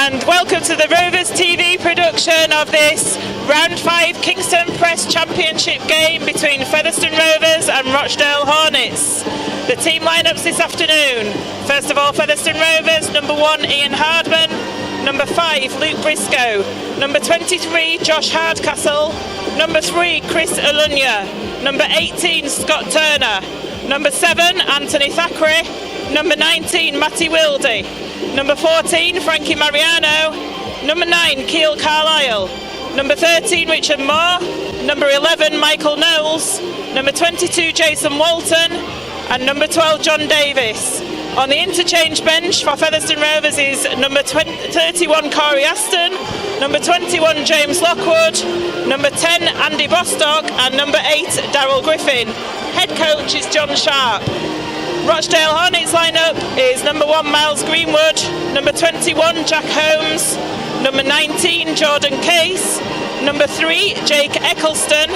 and welcome to the Rovers TV production of this Round 5 Kingston Press Championship game between Featherstone Rovers and Rochdale Hornets. The team lineups this afternoon: first of all, Featherstone Rovers, number 1 Ian Hardman, number 5 Luke Briscoe, number 23 Josh Hardcastle, number 3 Chris Alunya, number 18 Scott Turner, number 7 Anthony Thackeray, number 19 Matty Wildy, number 14 Frankie Mariano, number 9 Keel Carlisle, number 13 Richard Moore, number 11 Michael Knowles, number 22 Jason Walton, and number 12 John Davis. On the interchange bench for Featherstone Rovers is number 31 Corey Aston, number 21 James Lockwood, number 10 Andy Bostock, and number 8 Darryl Griffin. Head coach is John Sharp. Rochdale Hornets lineup is number 1 Miles Greenwood, number 21 Jack Holmes, number 19 Jordan Case, number 3 Jake Eccleston,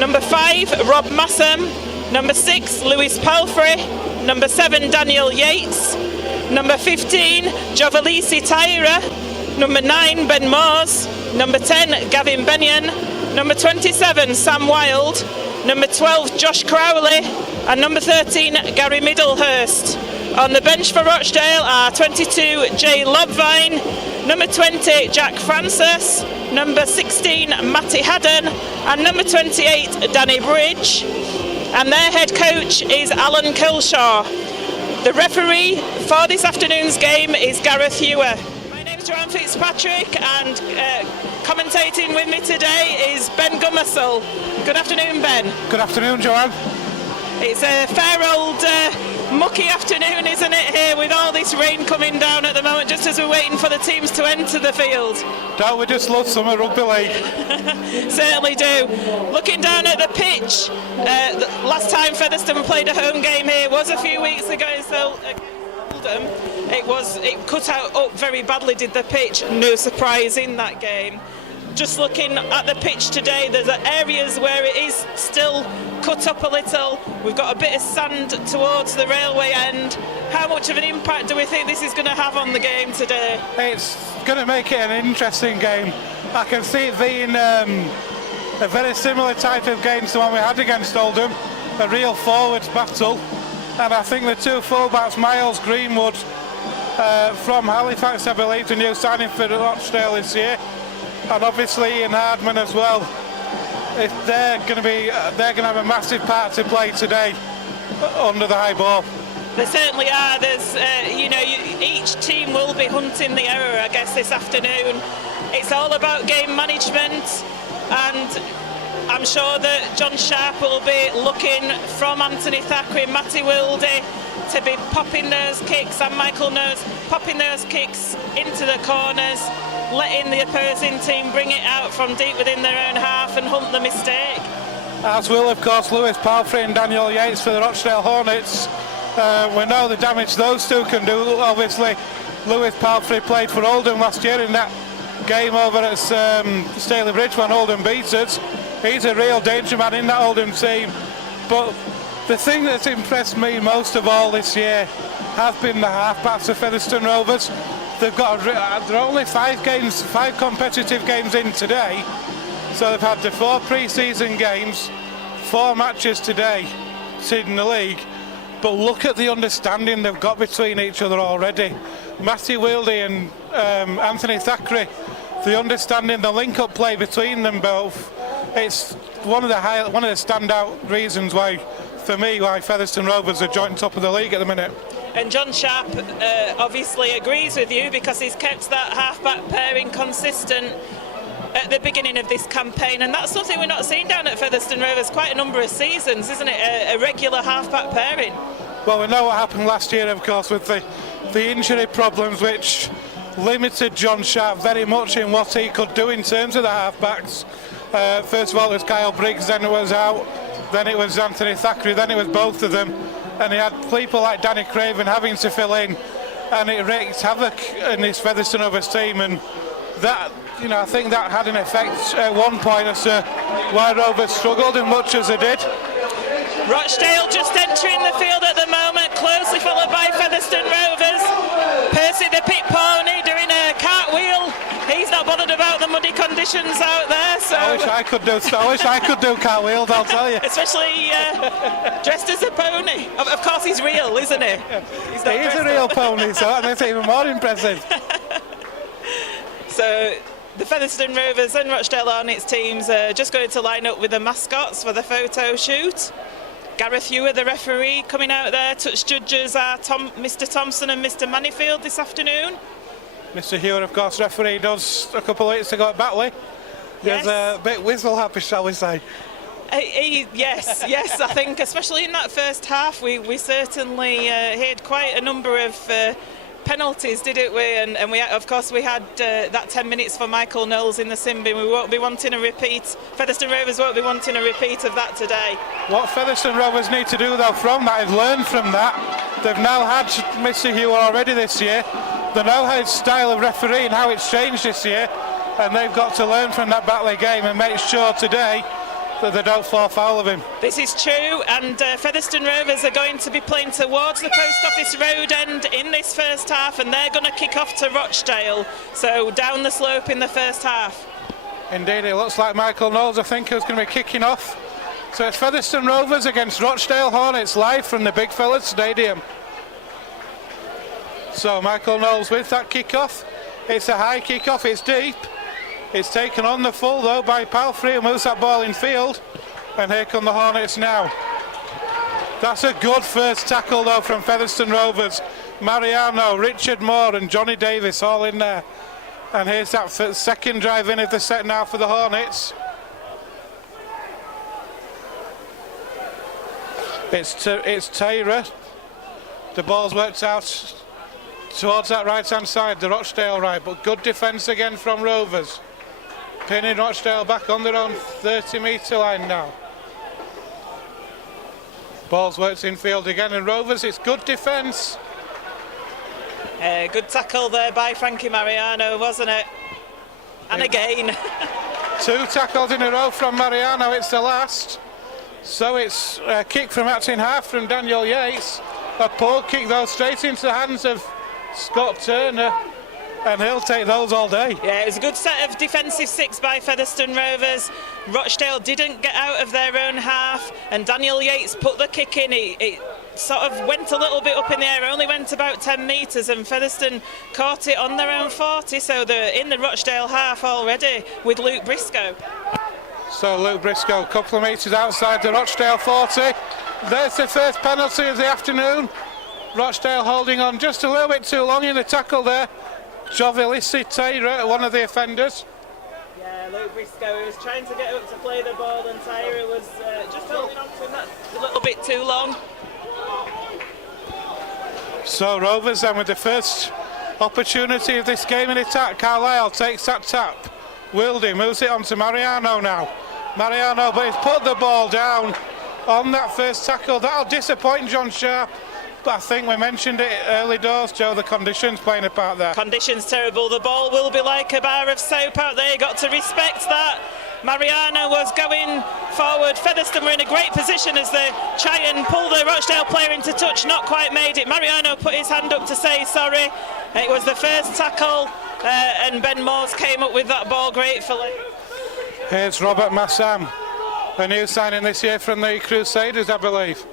number 5 Rob Massam, number 6 Lewis Palfrey, number 7 Daniel Yates, number 15 Jovalisi Tyra, number 9 Ben Moores, number 10 Gavin Benyon, number 27 Sam Wild, number 12 Josh Crowley, and number 13 Gary Middlehurst. On the bench for Rochdale are 22 Jay Lobvine, number 20 Jack Francis, number 16 Matty Haddon, and number 28 Danny Bridge. And their head coach is Alan Kilshaw. The referee for this afternoon's game is Gareth Ewer. My name's Joanne Fitzpatrick, and commentating with me today is Ben Gummersall. Good afternoon, Ben. Good afternoon, Joanne. It's a fair old mucky afternoon, isn't it, here with all this rain coming down at the moment, just as we're waiting for the teams to enter the field. Don't we just love summer rugby league? Certainly do. Looking down at the pitch, the last time Featherstone played a home game here was a few weeks ago, so it cut out up very badly, did the pitch. No surprise in that game. Just looking at the pitch today, there's areas where it is still cut up a little. We've got a bit of sand towards the railway end. How much of an impact do we think this is going to have on the game today? It's going to make it an interesting game. I can see it being a very similar type of game to the one we had against Oldham, a real forwards battle. And I think the two fullbacks, Miles Greenwood from Halifax, I believe, the new signing for Rochdale this year, and obviously Ian Hardman as well. If they're going to have a massive part to play today under the high ball. They certainly are. There's, each team will be hunting the error, I guess, this afternoon. It's all about game management, and I'm sure that John Sharp will be looking from Anthony Thackeray, Matty Wildy, to be popping those kicks, and Michael Knowles popping those kicks into the corners, letting the opposing team bring it out from deep within their own half and hunt the mistake. As will, of course, Lewis Palfrey and Daniel Yates for the Rochdale Hornets. We know the damage those two can do. Obviously, Lewis Palfrey played for Oldham last year in that game over at Staley Bridge when Oldham beat us. He's a real danger man in that Oldham team. But the thing that's impressed me most of all this year has been the halfbacks of Featherstone Rovers. They've got there are only 5 competitive games in today, so they've had the 4 pre-season games, 4 matches today in the league. But look at the understanding they've got between each other already. Matty Wildy and Anthony Thackeray, the understanding, the link-up play between them both. It's one of the standout reasons why Featherstone Rovers are joint top of the league at the minute. And John Sharp obviously agrees with you, because he's kept that half-back pairing consistent at the beginning of this campaign, and that's something we're not seeing down at Featherstone Rovers quite a number of seasons, isn't it? A regular half-back pairing. Well, we know what happened last year, of course, with the injury problems, which limited John Sharp very much in what he could do in terms of the half-backs. First of all, it was Kyle Briggs, then it was out, then it was Anthony Thackeray, then it was both of them. And he had people like Danny Craven having to fill in, and it wreaked havoc in this Featherstone Rovers team, and that, I think that had an effect at one point as to why Rovers struggled as much as they did. Rochdale just entering the field at the moment, closely followed by Featherstone Rovers. Percy the pit pony doing a cartwheel not bothered about the muddy conditions out there. So I wish I could do cartwheels, I'll tell you. Especially dressed as a pony. Of course, he's real, isn't he? He's not He is a real pony, so that makes it even more impressive. So the Featherstone Rovers and Rochdale Hornets teams are just going to line up with the mascots for the photo shoot. Gareth Ewer, the referee, coming out there. Touch judges are Mr. Thompson and Mr. Manifield this afternoon. Mr. Ewer, of course, refereed us a couple of weeks ago at Batley. He was a bit whistle happy, shall we say. Yes, I think especially in that first half we certainly had quite a number of penalties, didn't we? And we, of course, we had that 10 minutes for Michael Knowles in the sin bin. We won't be wanting a repeat. Featherstone Rovers won't be wanting a repeat of that today. What Featherstone Rovers need to do, though, from that is learn from that. They've now had Mr. Ewer already this year. They know his style of refereeing, how it's changed this year, and they've got to learn from that Batley game and make sure today that they don't fall foul of him. This is true, and Featherstone Rovers are going to be playing towards the Post Office Road end in this first half, and they're going to kick off to Rochdale, so down the slope in the first half. Indeed, it looks like Michael Knowles, I think, is going to be kicking off. So it's Featherstone Rovers against Rochdale Hornets live from the Big Fellas Stadium. So Michael Knowles with that kick-off. It's a high kick-off, it's deep. It's taken on the full though by Palfrey, who moves that ball in field. And here come the Hornets now. That's a good first tackle though from Featherstone Rovers. Mariano, Richard Moore and Johnny Davis all in there. And here's that second drive in of the set now for the Hornets. It's Taylor. The ball's worked out towards that right-hand side, the Rochdale right, but good defence again from Rovers. Pinning Rochdale back on their own 30-metre line now. Ball's worked in field again, and Rovers, it's good defence. Good tackle there by Frankie Mariano, wasn't it? And again. 2 tackles in a row from Mariano, it's the last. So it's a kick from acting half from Daniel Yates. A poor kick though, straight into the hands of Scott Turner, and he'll take those all day. Yeah, it was a good set of defensive 6 by Featherstone Rovers. Rochdale didn't get out of their own half, and Daniel Yates put the kick in. It sort of went a little bit up in the air, only went about 10 metres, and Featherstone caught it on their own 40, so they're in the Rochdale half already with Luke Briscoe. So Luke Briscoe, a couple of metres outside the Rochdale 40. There's the first penalty of the afternoon. Rochdale holding on just a little bit too long in the tackle there. Jovilissi Taylor, one of the offenders. Yeah, Luke Briscoe was trying to get up to play the ball, and Taylor was just holding on to him that a little bit too long. So Rovers then with the first opportunity of this game in attack. Carlisle takes that tap. Wildy moves it on to Mariano now. Mariano, but he's put the ball down on that first tackle. That'll disappoint John Sharp. But I think we mentioned it early doors, Joe, the conditions playing a part there. Conditions terrible. The ball will be like a bar of soap out there. You've got to respect that. Mariano was going forward. Featherstone were in a great position as they try and pull the Rochdale player into touch. Not quite made it. Mariano put his hand up to say sorry. It was the first tackle, and Ben Moores came up with that ball gratefully. Here's Robert Massam, a new signing this year from the Crusaders, I believe.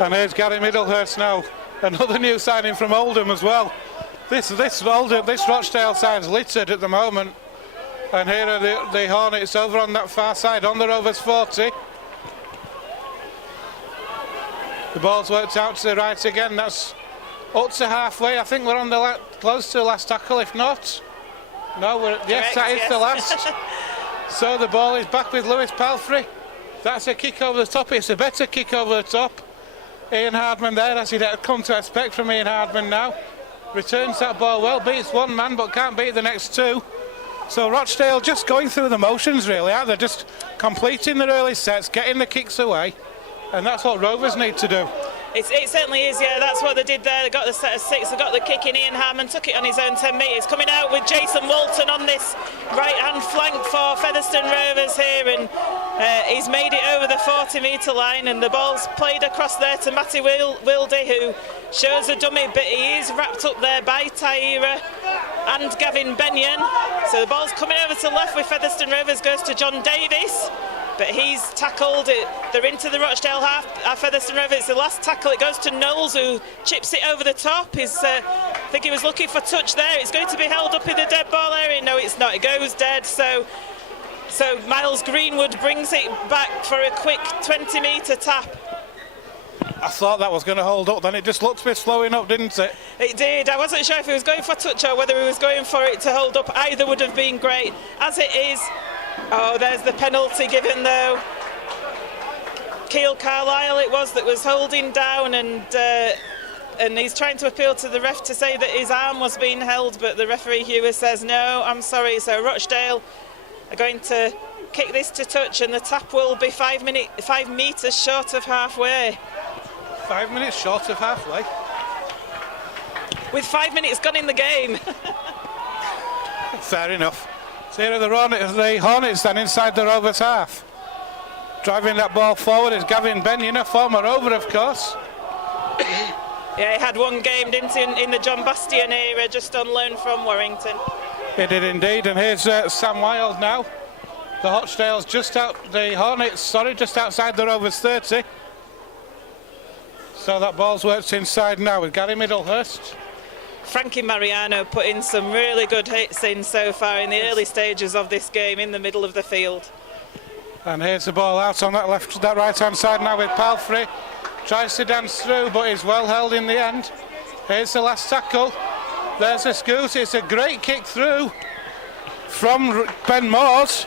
And here's Gary Middlehurst now, another new signing from Oldham as well. This Rochdale side's littered at the moment. And here are the Hornets over on that far side, on the Rovers 40. The ball's worked out to the right again. That's up to halfway. I think we're on the close to the last tackle, if not. No, yes, that is the last. So the ball is back with Lewis Palfrey. That's a kick over the top. It's a better kick over the top. Ian Hardman there, as you'd come to expect from Ian Hardman now. Returns that ball well, beats one man but can't beat the next 2. So Rochdale just going through the motions really, aren't they? Just completing their early sets, getting the kicks away, and that's what Rovers need to do. It certainly is, yeah. That's what they did there. They got the set of 6. They got the kick in. Ian Harmon took it on his own 10 metres. Coming out with Jason Walton on this right-hand flank for Featherstone Rovers here, and he's made it over the 40-metre line, and the ball's played across there to Matty Wildy, who shows a dummy, but he is wrapped up there by Tyra and Gavin Benyon. So the ball's coming over to left with Featherstone Rovers, goes to John Davis, but he's tackled it. They're into the Rochdale half. Featherstone Rovers, the last tackle, it goes to Knowles, who chips it over the top. I think he was looking for touch there. It's going to be held up in the dead ball area. No, it's not. It goes dead. So Miles Greenwood brings it back for a quick 20-metre tap. I thought that was going to hold up, then it just looked a bit slowing up, didn't it? It did. I wasn't sure if he was going for touch or whether he was going for it to hold up. Either would have been great. As it is, oh, there's the penalty given though. Keil Carlisle it was that was holding down, and he's trying to appeal to the ref to say that his arm was being held, but the referee Hewer says no, I'm sorry. So Rochdale are going to kick this to touch, and the tap will be 5 metres short of halfway. 5 minutes short of halfway. With 5 minutes gone in the game. Fair enough. So here are the Hornets then inside the Rovers half. Driving that ball forward is Gavin Benyon, a former Rover, of course. Yeah, he had one game, didn't he, in the John Bastian era, just on loan from Warrington. He did indeed, and here's Sam Wild now. The Hornets just outside the Rovers 30. So that ball's worked inside now with Gary Middlehurst. Frankie Mariano put in some really good hits in so far in the early stages of this game in the middle of the field. And here's the ball out on that right-hand side now with Palfrey. Tries to dance through, but is well held in the end. Here's the last tackle. There's a scoot. It's a great kick through from Ben Moores,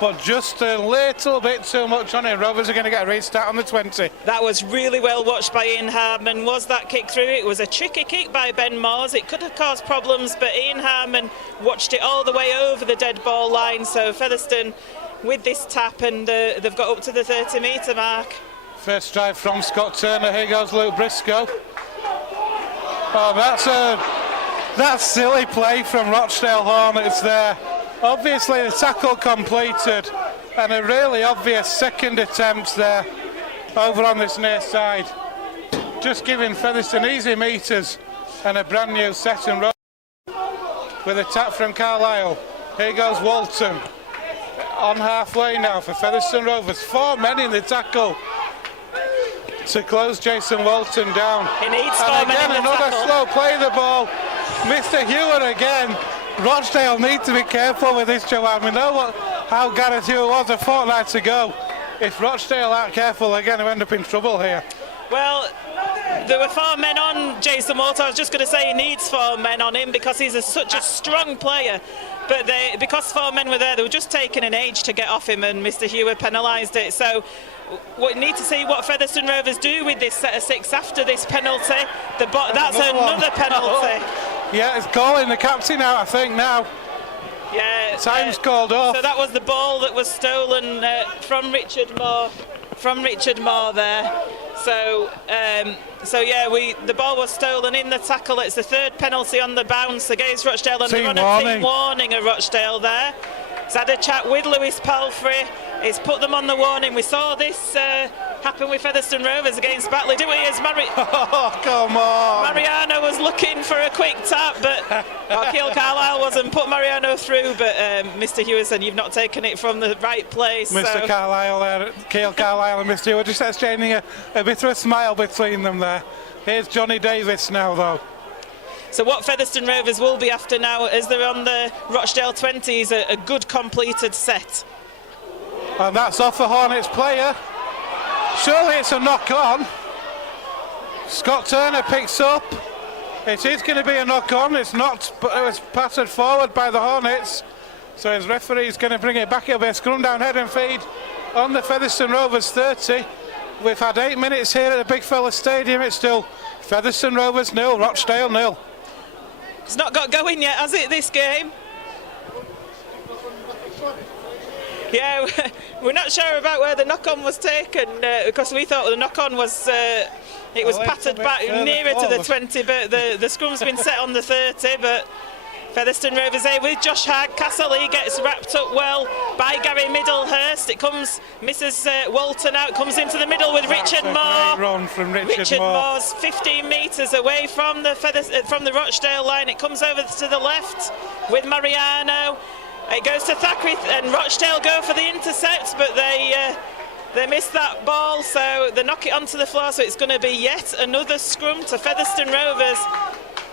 but just a little bit too much on it. Rovers are going to get a restart on the 20. That was really well watched by Ian Harmon. Was that kick through? It was a tricky kick by Ben Moores. It could have caused problems, but Ian Harmon watched it all the way over the dead ball line. So Featherstone with this tap, and they've got up to the 30-metre mark. First drive from Scott Turner. Here goes Luke Briscoe. Oh, that's silly play from Rochdale Hornets there. Obviously the tackle completed, and a really obvious second attempt there over on this near side. Just giving Featherstone easy metres and a brand new set and roll with a tap from Carlisle. Here goes Walton. On halfway now for Featherstone Rovers. 4 men in the tackle to close Jason Walton down. He needs 4 men in the another tackle. slow play the ball. Mr. Hewer again. Rochdale need to be careful with this, Joanne. We know how Gareth Hewer was a fortnight ago. If Rochdale aren't careful, they're going to end up in trouble here. Well, there were 4 men on Jason Walton. I was just going to say he needs 4 men on him because he's such a strong player. But because 4 men were there, they were just taking an age to get off him, and Mr. Hewer penalised it. So we need to see what Featherstone Rovers do with this set of 6 after this penalty. That's another penalty. Yeah, it's calling the captain out, I think, now. Yeah. Time's called off. So that was the ball that was stolen from Richard Moore there. So yeah, the ball was stolen in the tackle. It's the 3rd penalty on the bounce against Rochdale, and they're on a team warning of Rochdale there. He's had a chat with Lewis Palfrey. He's put them on the warning. We saw this happen with Featherstone Rovers against Batley, didn't we? Oh, come on. Mariano was looking for a quick tap, but Keil Carlisle wasn't put Mariano through, but Mr. Hewison, you've not taken it from the right place. Mr. Carlisle, Keil Carlisle and Mr. Hewer just exchanging a bit of a smile between them there. Here's Johnny Davis now, though. So what Featherstone Rovers will be after now, as they're on the Rochdale 20, is a good completed set. And that's off a Hornets player. Surely it's a knock-on. Scott Turner picks up. It is going to be a knock-on. It's not, but it was patted forward by the Hornets. So his referee's going to bring it back. It'll be a scrum down head and feed on the Featherstone Rovers 30. We've had 8 minutes here at the Big Fella Stadium. It's still Featherstone Rovers 0, Rochdale 0. It's not got going yet, has it, this game? Yeah, we're not sure about where the knock-on was taken because we thought the knock-on was It was pattered back nearer to the 20, but the scrum's been set on the 30, but Featherstone Rovers there with Josh Hardcastle. He gets wrapped up well by Gary Middlehurst. It comes, Mrs. Walton out, comes into the middle with Richard Moore. Run from Richard Moore. Moore's 15 metres away from the Rochdale line. It comes over to the left with Mariano. It goes to Thackeray, and Rochdale go for the intercept, but they miss that ball, so they knock it onto the floor. So it's going to be yet another scrum to Featherstone Rovers.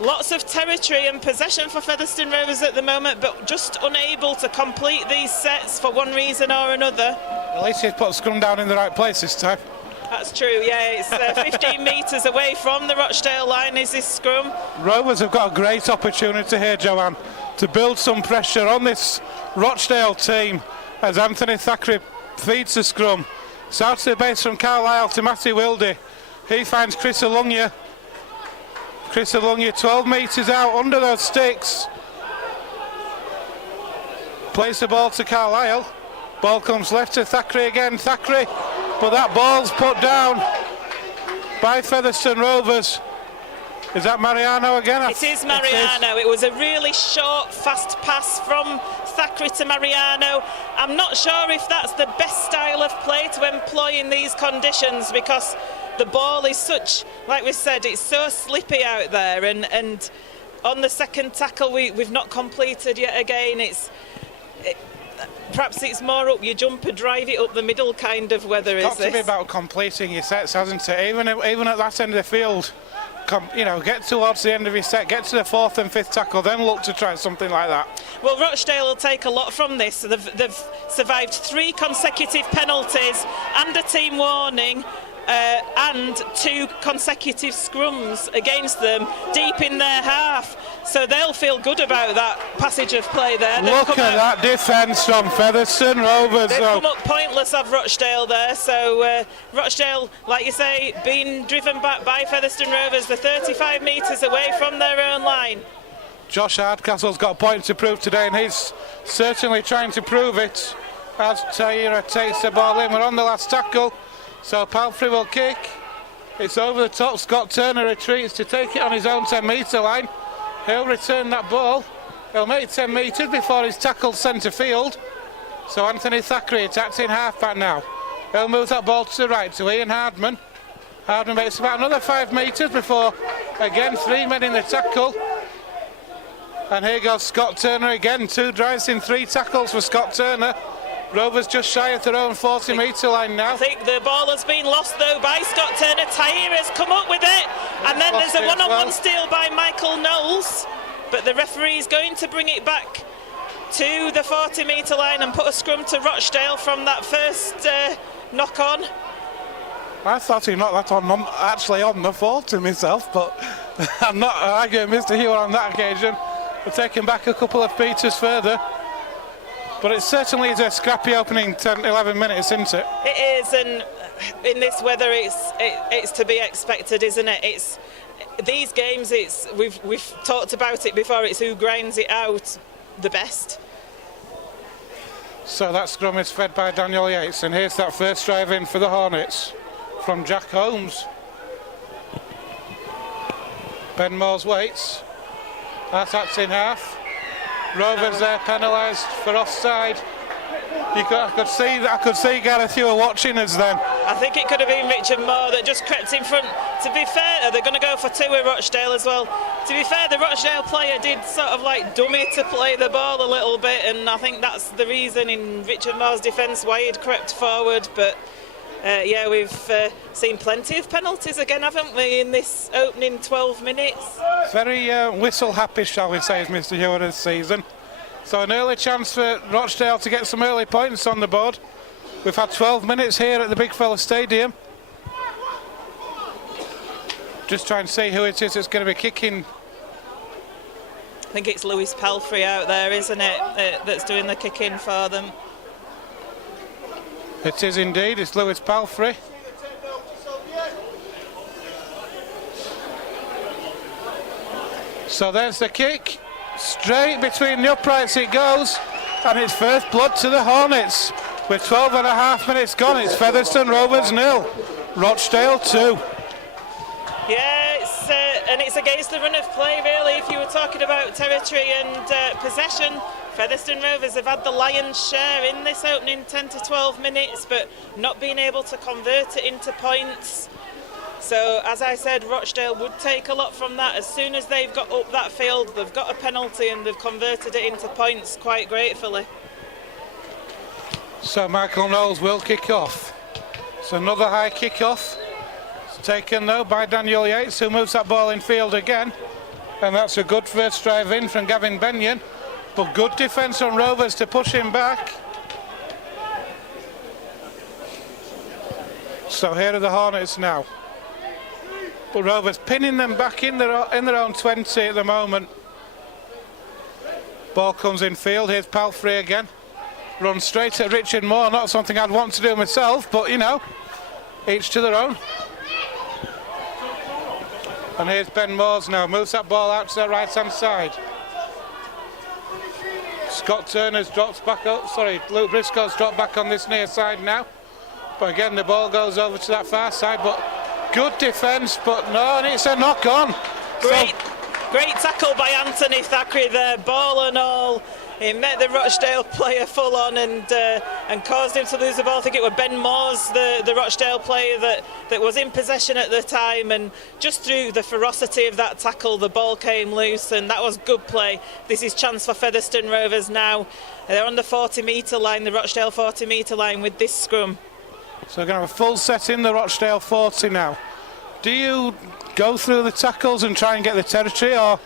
Lots of territory and possession for Featherstone Rovers at the moment, but just unable to complete these sets for one reason or another. At least he's put scrum down in the right place this time. That's true, yeah. It's 15 metres away from the Rochdale line is this scrum. Rovers have got a great opportunity here, Joanne, to build some pressure on this Rochdale team as Anthony Thackeray feeds the scrum. It's out to the base from Carlisle to Matty Wildy. He finds Chris Alunga. Chris Alunga 12 metres out under those sticks. Plays the ball to Carlisle. Ball comes left to Thackeray again. Thackeray, but that ball's put down by Featherstone Rovers. Is that Mariano again? It is Mariano. It was a really short, fast pass from Thackeray to Mariano. I'm not sure if that's the best style of play to employ in these conditions, because the ball is such, like we said, it's so slippy out there, and on the second tackle we've not completed yet again. Perhaps it's more up your jumper, drive it up the middle kind of weather. It's got to be about completing your sets, hasn't it? Even at that end of the field, get towards the end of your set, get to the fourth and fifth tackle, then look to try something like that. Well, Rochdale will take a lot from this. They've survived 3 consecutive penalties and a team warning. And 2 consecutive scrums against them deep in their half, so they'll feel good about that passage of play there. Look at that defence from Featherstone Rovers. They've come up pointless of Rochdale there, so Rochdale, like you say, being driven back by Featherstone Rovers. They're 35 metres away from their own line. Josh Hardcastle's got a point to prove today, and he's certainly trying to prove it as Taira takes the ball in. We're on the last tackle. So Palfrey will kick. It's over the top. Scott Turner retreats to take it on his own 10-metre line. He'll return that ball. He'll make 10 metres before he's tackled centre field. So Anthony Thackeray attacks in half-back now. He'll move that ball to the right to Ian Hardman. Hardman makes about another 5 metres before, again, 3 men in the tackle. And here goes Scott Turner again. 2 drives in 3 tackles for Scott Turner. Rovers just shy of their own 40-metre line now. I think the ball has been lost though by Scott Turner. Tahir has come up with it, and then there's a one-on-one steal by Michael Knowles, but the referee is going to bring it back to the 40-metre line and put a scrum to Rochdale from that first knock-on. I thought he knocked that on actually on the 40 myself, but I'm not arguing Mr. Hewer on that occasion. We're taking back a couple of meters further. But it certainly is a scrappy opening 10-11 minutes, isn't it? It is, and in this weather, it's to be expected, isn't it? These games. We've talked about it before. It's who grinds it out the best. So that scrum is fed by Daniel Yates, and here's that first drive in for the Hornets from Jack Holmes. Ben Moores waits. That's in half. Rovers there penalised for offside. I could see Gareth Hewer watching us then. I think it could have been Richard Moore that just crept in front. To be fair, they're going to go for 2 with Rochdale as well. To be fair, the Rochdale player did sort of like dummy to play the ball a little bit, and I think that's the reason in Richard Moore's defence why he'd crept forward. But we've seen plenty of penalties again, haven't we, in this opening 12 minutes? Very whistle happy, shall we say, is Mr. Hewer this season. So an early chance for Rochdale to get some early points on the board. We've had 12 minutes here at the Big Fella Stadium. Just trying to see who it is that's going to be kicking. I think it's Lewis Palfrey out there, isn't it, that's doing the kicking for them. It is indeed, it's Lewis Palfrey. So there's the kick. Straight between the uprights it goes, and it's first blood to the Hornets. With 12 and a half minutes gone, it's Featherstone Rovers 0, Rochdale 2. And it's against the run of play, really. If you were talking about territory and possession, Featherstone Rovers have had the lion's share in this opening 10 to 12 minutes, but not being able to convert it into points. So, as I said, Rochdale would take a lot from that. As soon as they've got up that field, they've got a penalty and they've converted it into points quite gratefully. So Michael Knowles will kick off. It's another high kick off. It's taken though by Daniel Yates, who moves that ball in field again. And that's a good first drive in from Gavin Benyon. But good defence on Rovers to push him back. So here are the Hornets now. But Rovers pinning them back in their own 20 at the moment. Ball comes in field. Here's Palfrey again. Runs straight at Richard Moore. Not something I'd want to do myself, but you know, each to their own. And here's Ben Moores now. Moves that ball out to the right hand side. Scott Turner's dropped back up. Sorry, Luke Briscoe's dropped back on this near side now. But again, the ball goes over to that far side. But good defence, but no, and it's a knock on. Great tackle by Anthony Thackeray there, ball and all. He met the Rochdale player full on and caused him to lose the ball. I think it was Ben Moores, the Rochdale player that was in possession at the time, and just through the ferocity of that tackle, the ball came loose, and that was good play. This is chance for Featherstone Rovers now. They're on the 40-metre line, the Rochdale 40-metre line with this scrum. So we're going to have a full set in the Rochdale 40 now. Do you go through the tackles and try and get the territory, or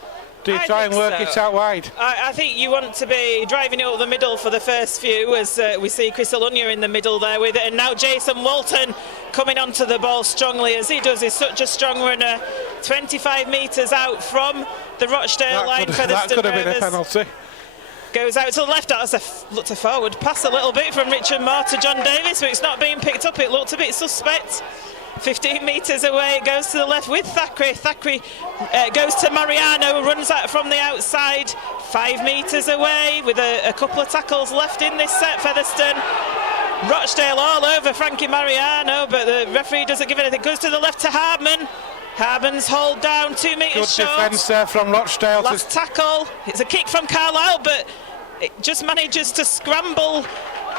do you try and work it out wide? I think you want to be driving it up the middle for the first few, as we see Chris Alunya in the middle there with it, and now Jason Walton coming onto the ball strongly as he does. He's such a strong runner, 25 metres out from the Rochdale line. That could have been a penalty. Goes out to the left. That's looked a forward pass a little bit from Richard Moore to John Davis, but it's not being picked up. It looked a bit suspect. 15 metres away, it goes to the left with Thackeray. Thackeray goes to Mariano, runs out from the outside. 5 metres away with a couple of tackles left in this set. Featherstone, Rochdale all over Frankie Mariano, but the referee doesn't give anything. Goes to the left to Hardman. Hardman's hold down, 2 metres short. Good defence there from Rochdale. Last tackle. It's a kick from Carlisle, but it just manages to scramble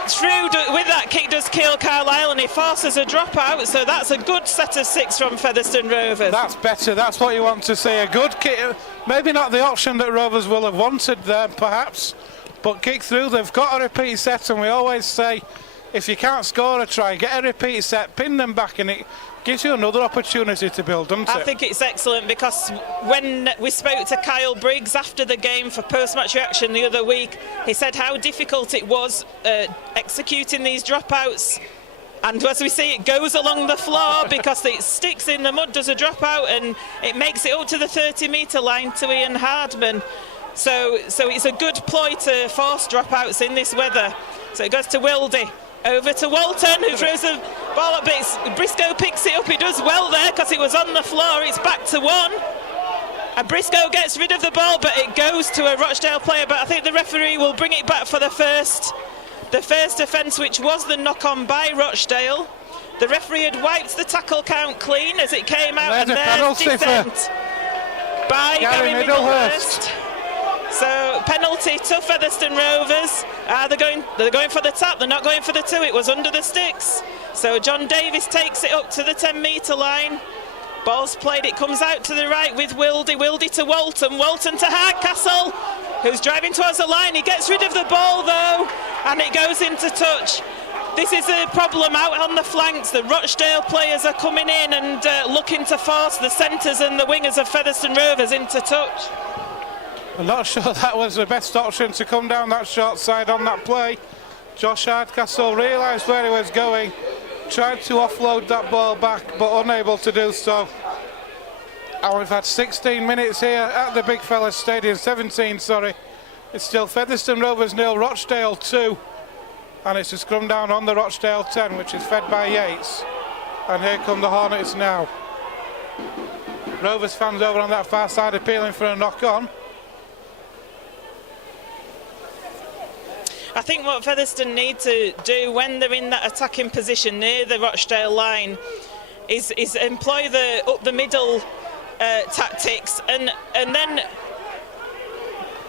through with that kick. Does kill Carlisle, and he forces a dropout. So that's a good set of 6 from Featherstone Rovers. That's better. That's what you want to see. A good kick. Maybe not the option that Rovers will have wanted there, perhaps, but kick through. They've got a repeat set, and we always say, if you can't score a try, get a repeat set, pin them back, and it gives you another opportunity to build, doesn't it? I think it's excellent, because when we spoke to Kyle Briggs after the game for post-match reaction the other week, he said how difficult it was executing these dropouts. And as we see, it goes along the floor because it sticks in the mud, does a dropout, and it makes it up to the 30-metre line to Ian Hardman. So it's a good ploy to force dropouts in this weather. So it goes to Wildy. Over to Walton, who throws the ball up, but Briscoe picks it up. He does well there because it was on the floor. It's back to 1. And Briscoe gets rid of the ball, but it goes to a Rochdale player. But I think the referee will bring it back for the first offence, which was the knock-on by Rochdale. The referee had wiped the tackle count clean as it came out, and there's dissent by Gary Middlehurst. So penalty to Featherstone Rovers. They're going for the tap. They're not going for the 2. It was under the sticks. So John Davis takes it up to the 10-metre line. Ball's played. It comes out to the right with Wildy. Wildy to Walton. Walton to Hardcastle, who's driving towards the line. He gets rid of the ball though, and it goes into touch. This is a problem out on the flanks. The Rochdale players are coming in and looking to force the centres and the wingers of Featherstone Rovers into touch. I'm not sure that was the best option to come down that short side on that play. Josh Hardcastle realised where he was going, tried to offload that ball back, but unable to do so. And we've had 16 minutes here at the Big Fella Stadium, 17, sorry. It's still Featherstone Rovers 0, Rochdale 2. And it's a scrum down on the Rochdale 10, which is fed by Yates. And here come the Hornets now. Rovers fans over on that far side appealing for a knock-on. I think what Featherstone need to do when they're in that attacking position near the Rochdale line is employ the up the middle tactics, and then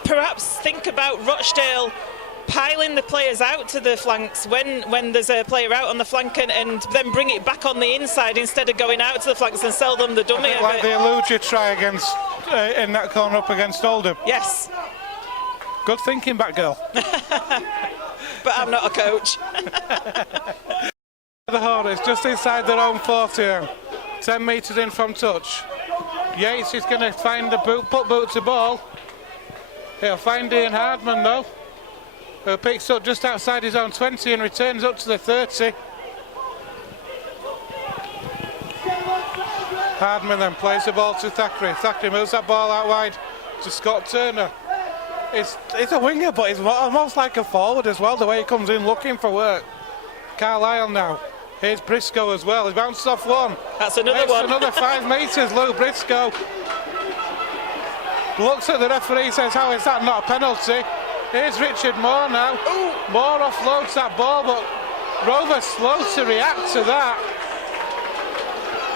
perhaps think about Rochdale piling the players out to the flanks when there's a player out on the flank, and then bring it back on the inside instead of going out to the flanks and sell them the dummy. Like the Elugia try against in that corner up against Oldham. Yes. Good thinking, back girl. But I'm not a coach. The Hornets just inside their own 40 now. 10 metres in from touch. Yates is going to find the put boot to ball. He'll find Ian Hardman though, who picks up just outside his own 20 and returns up to the 30. Hardman then plays the ball to Thackeray. Thackeray moves that ball out wide to Scott Turner. He's a winger, but he's almost like a forward as well, the way he comes in looking for work. Carlisle now. Here's Briscoe as well. He bounces off one. That's another one. Another 5 metres, Luke Briscoe. Looks at the referee, says, how is that not a penalty? Here's Richard Moore now. Ooh. Moore offloads that ball, but Rover slow to react to that.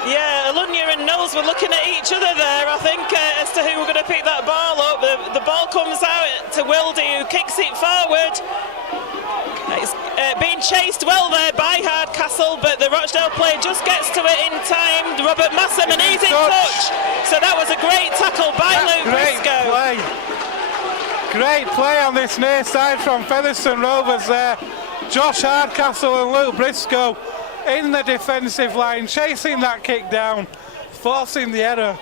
Yeah, Alunya and Knowles were looking at each other there, I think, as to who were going to pick that ball up. The ball comes out to Wildy, who kicks it forward. It's being chased well there by Hardcastle, but the Rochdale player just gets to it in time. Robert Massam, and he's in touch. So that was a great tackle by Luke Briscoe. Great play on this near side from Featherstone Rovers there. Josh Hardcastle and Luke Briscoe in the defensive line, chasing that kick down, forcing the error.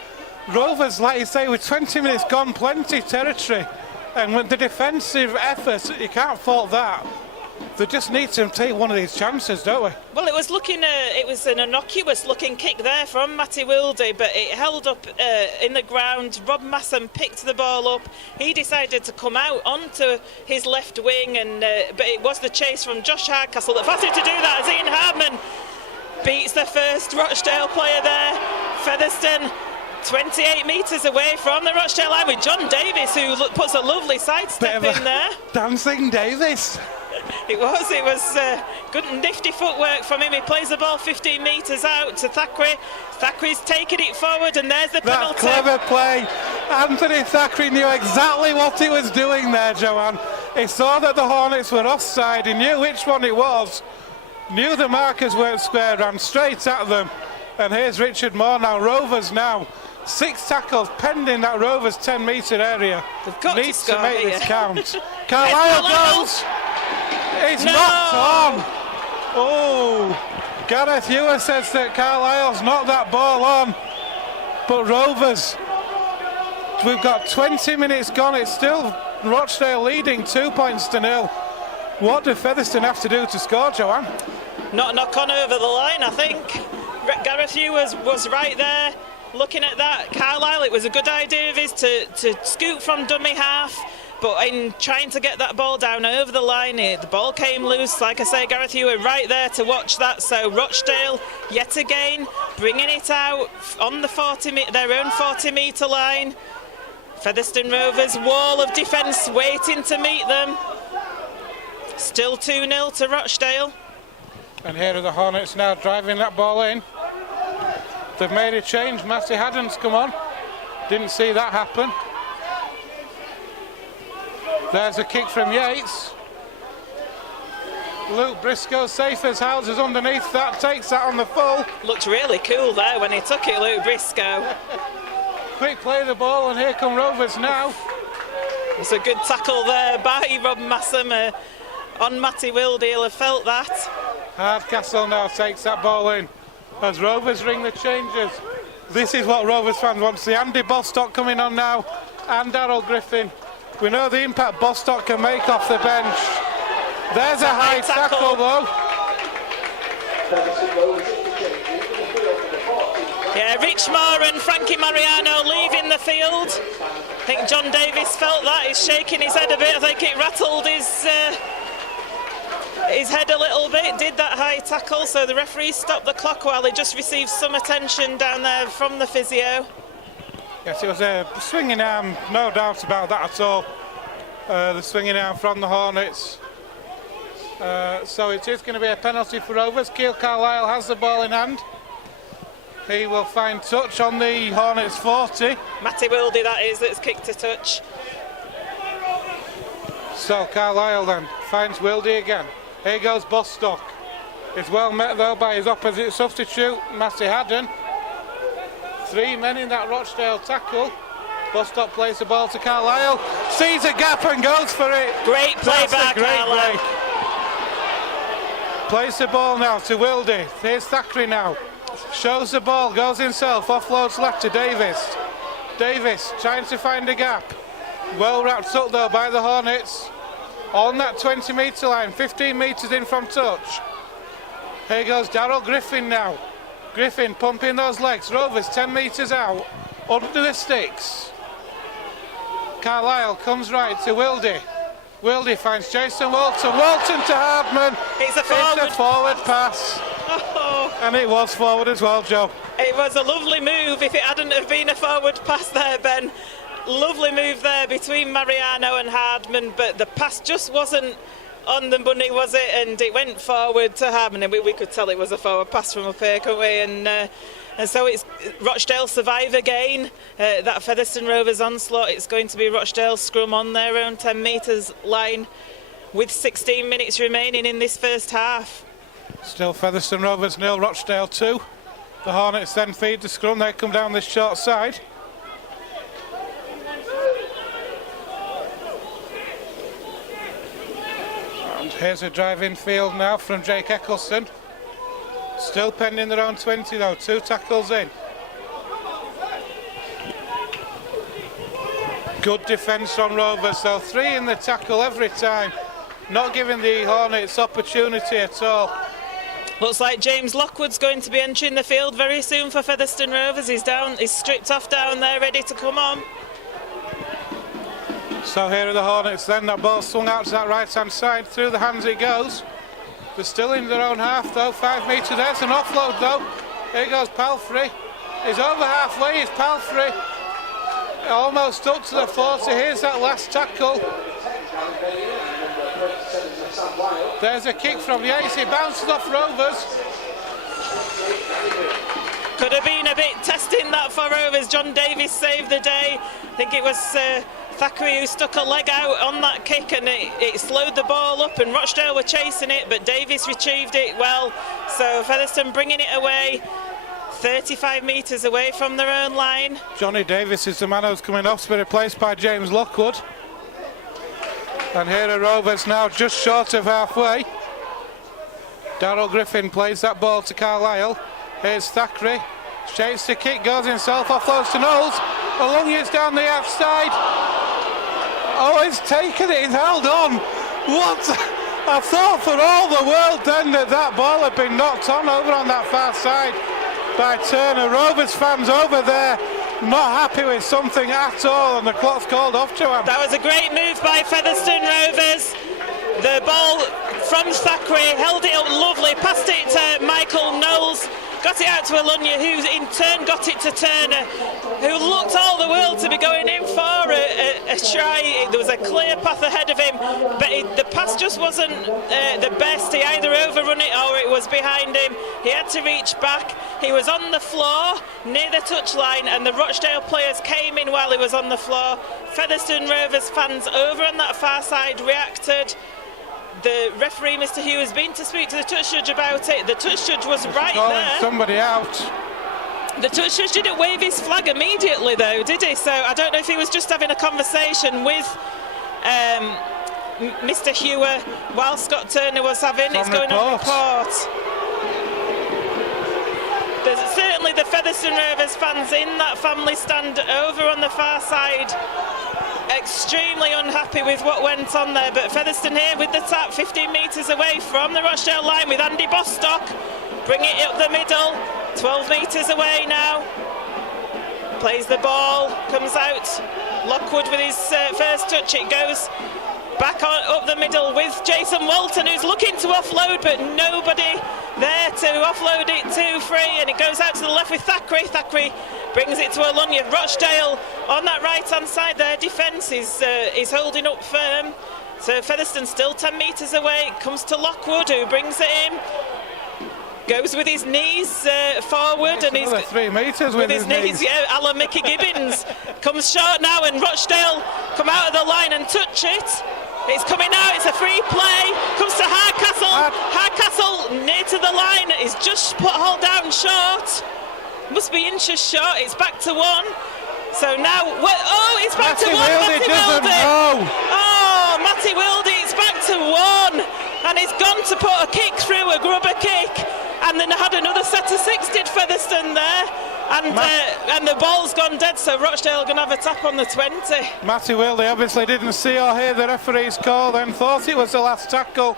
Rovers, like you say, with 20 minutes gone, plenty territory. And with the defensive effort, you can't fault that. They just need to take one of these chances, don't we? Well, it was an innocuous looking kick there from Matty Wildy, but it held up in the ground. Rob Massam picked the ball up. He decided to come out onto his left wing, and but it was the chase from Josh Hardcastle that forced him to do that, as Ian Hardman beats the first Rochdale player there. Featherstone 28 metres away from the Rochdale line with John Davis, who puts a lovely sidestep in there. Dancing Davis. It was good and nifty footwork from him. He plays the ball 15 metres out to Thackeray. Thackeray's taken it forward, and there's the penalty. Clever play. Anthony Thackeray knew exactly what he was doing there, Joanne. He saw that the Hornets were offside. He knew which one it was. Knew the markers weren't square, ran straight at them. And here's Richard Moore now. Rovers now. 6 tackles pending that Rovers 10 metre area. Needs to make this count. Carlisle goes. It's knocked on. Oh, Gareth Ewer says that Carlisle's knocked that ball on. But Rovers, we've got 20 minutes gone. It's still Rochdale leading 2 points to 0. What do Featherstone have to do to score, Joanne? Not a knock on over the line, I think. Gareth Ewer was right there looking at that. Carlisle, it was a good idea of his to scoot from dummy half. But in trying to get that ball down over the line, the ball came loose. Like I say, Gareth Ewer right there to watch that. So Rochdale, yet again, bringing it out on the their own 40-metre line. Featherstone Rovers, wall of defence waiting to meet them. Still 2-0 to Rochdale. And here are the Hornets now driving that ball in. They've made a change. Matty Haddon's come on. Didn't see that happen. There's a kick from Yates. Luke Briscoe, safe as houses underneath that, takes that on the full. Looked really cool there when he took it, Luke Briscoe. Quick play of the ball, and here come Rovers now. It's a good tackle there by Rob Massam on Matty Wildy. He'll have felt that. Hardcastle now takes that ball in as Rovers ring the changes. This is what Rovers fans want to see. Andy Bostock coming on now, and Darryl Griffin. We know the impact Bostock can make off the bench. There's a high tackle though. Yeah, Rich Moore and Frankie Mariano leaving the field. I think John Davis felt that. He's shaking his head a bit. I think it rattled his head a little bit. Did that high tackle, so the referee stopped the clock while he just received some attention down there from the physio. Yes, it was a swinging arm, no doubt about that at all. The swinging arm from the Hornets. So it is going to be a penalty for Rovers. Keil Carlisle has the ball in hand. He will find touch on the Hornets 40. Matty Wildy, that is, that's kicked a touch. So Carlisle then finds Wildy again. Here goes Bostock. It's well met though by his opposite substitute, Matty Haddon. 3 men in that Rochdale tackle. Bostock plays the ball to Carlisle, sees a gap and goes for it. Great play by Carlisle. Break. Plays the ball now to Wildy. Here's Thackeray now. Shows the ball, goes himself, offloads left to Davis. Davis trying to find a gap. Well wrapped up though by the Hornets. On that 20 metre line, 15 metres in from touch. Here goes Darryl Griffin now. Griffin pumping those legs. Rovers 10 metres out. Under the sticks. Carlisle comes right to Wildy. Wildy finds Jason Walton. Walton to Hardman. It's a forward pass. Oh. And it was forward as well, Joe. It was a lovely move if it hadn't have been a forward pass there, Ben. Lovely move there between Mariano and Hardman, but the pass just wasn't on the money, was it? And it went forward to Hardman, and we could tell it was a forward pass from up here, couldn't we? And so it's Rochdale survive again. That Featherstone Rovers onslaught, it's going to be Rochdale scrum on their own 10 metres line with 16 minutes remaining in this first half. Still Featherstone Rovers 0, Rochdale 2. The Hornets then feed the scrum, they come down this short side. And here's a drive in field now from Jake Eccleston. Still pending their own 20 though, 2 tackles in. Good defence on Rovers though, 3 in the tackle every time. Not giving the Hornets opportunity at all. Looks like James Lockwood's going to be entering the field very soon for Featherstone Rovers. He's stripped off down there, ready to come on. So here are the Hornets then, that ball swung out to that right hand side, through the hands it goes. They're still in their own half though, 5 metres, there's an offload though. Here goes Palfrey, he's over halfway, it's Palfrey. Almost up to the 40, here's that last tackle. There's a kick from Yates, it bounces off Rovers. Could have been a bit testing that for Rovers. John Davis saved the day. I think it was Thackeray who stuck a leg out on that kick, and it slowed the ball up, and Rochdale were chasing it, but Davis retrieved it well. So Featherstone bringing it away, 35 metres away from their own line. Johnny Davis is the man who's coming off to be replaced by James Lockwood. And here are Rovers now just short of halfway. Darryl Griffin plays that ball to Carlisle. Here's Thackeray, shapes the kick, goes himself, offloads to Knowles. Alunya's down the outside. Oh, he's taken it, he's held on. What? I thought for all the world then that ball had been knocked on over on that far side by Turner. Rovers fans over there not happy with something at all, and the clock's called off, Joanne. That was a great move by Featherstone Rovers. The ball from Thackeray, held it up lovely, passed it to Michael Knowles, got it out to Alunya, who in turn got it to Turner, who looked all the world to be going in for a try. There was a clear path ahead of him, but the pass just wasn't the best. He either overrun it or it was behind him. He had to reach back. He was on the floor near the touchline, and the Rochdale players came in while he was on the floor. Featherstone Rovers fans over on that far side reacted. The referee, Mr. Hugh, has been to speak to the touch judge about it. The touch judge was right there. Somebody out. The touch judge didn't wave his flag immediately, though, did he? So I don't know if he was just having a conversation with Mr. Hewer while Scott Turner was having. It's going on report. There's certainly the Featherstone Rovers fans in that family stand over on the far side, extremely unhappy with what went on there. But Featherstone here with the tap, 15 metres away from the Rochdale line with Andy Bostock. Bring it up the middle, 12 metres away now. Plays the ball, comes out. Lockwood with his first touch, it goes back on up the middle with Jason Walton, who's looking to offload, but nobody there to offload it to free, and it goes out to the left with Thackeray. Thackeray brings it to Alunya. Rochdale on that right hand side, their defence is holding up firm. So Featherstone still 10 metres away. It comes to Lockwood, who brings it in. Goes with his knees forward, and he's 3 metres with his knees. Yeah, a la Mickey Gibbons. Comes short now, and Rochdale come out of the line and touch it. It's coming out, it's a free play. Comes to Hardcastle. Hardcastle near to the line. He's just put hold down short. Must be inches short. It's back to 1. So now, it's back to 1. Matty Wilde. Oh, Matty Wilde, it's back to 1. And he's gone to put a kick through, a grubber kick. And then had another set of 6, did Featherstone there. And the ball's gone dead, so Rochdale are going to have a tap on the 20. Matty Wilde obviously didn't see or hear the referee's call, then thought it was the last tackle.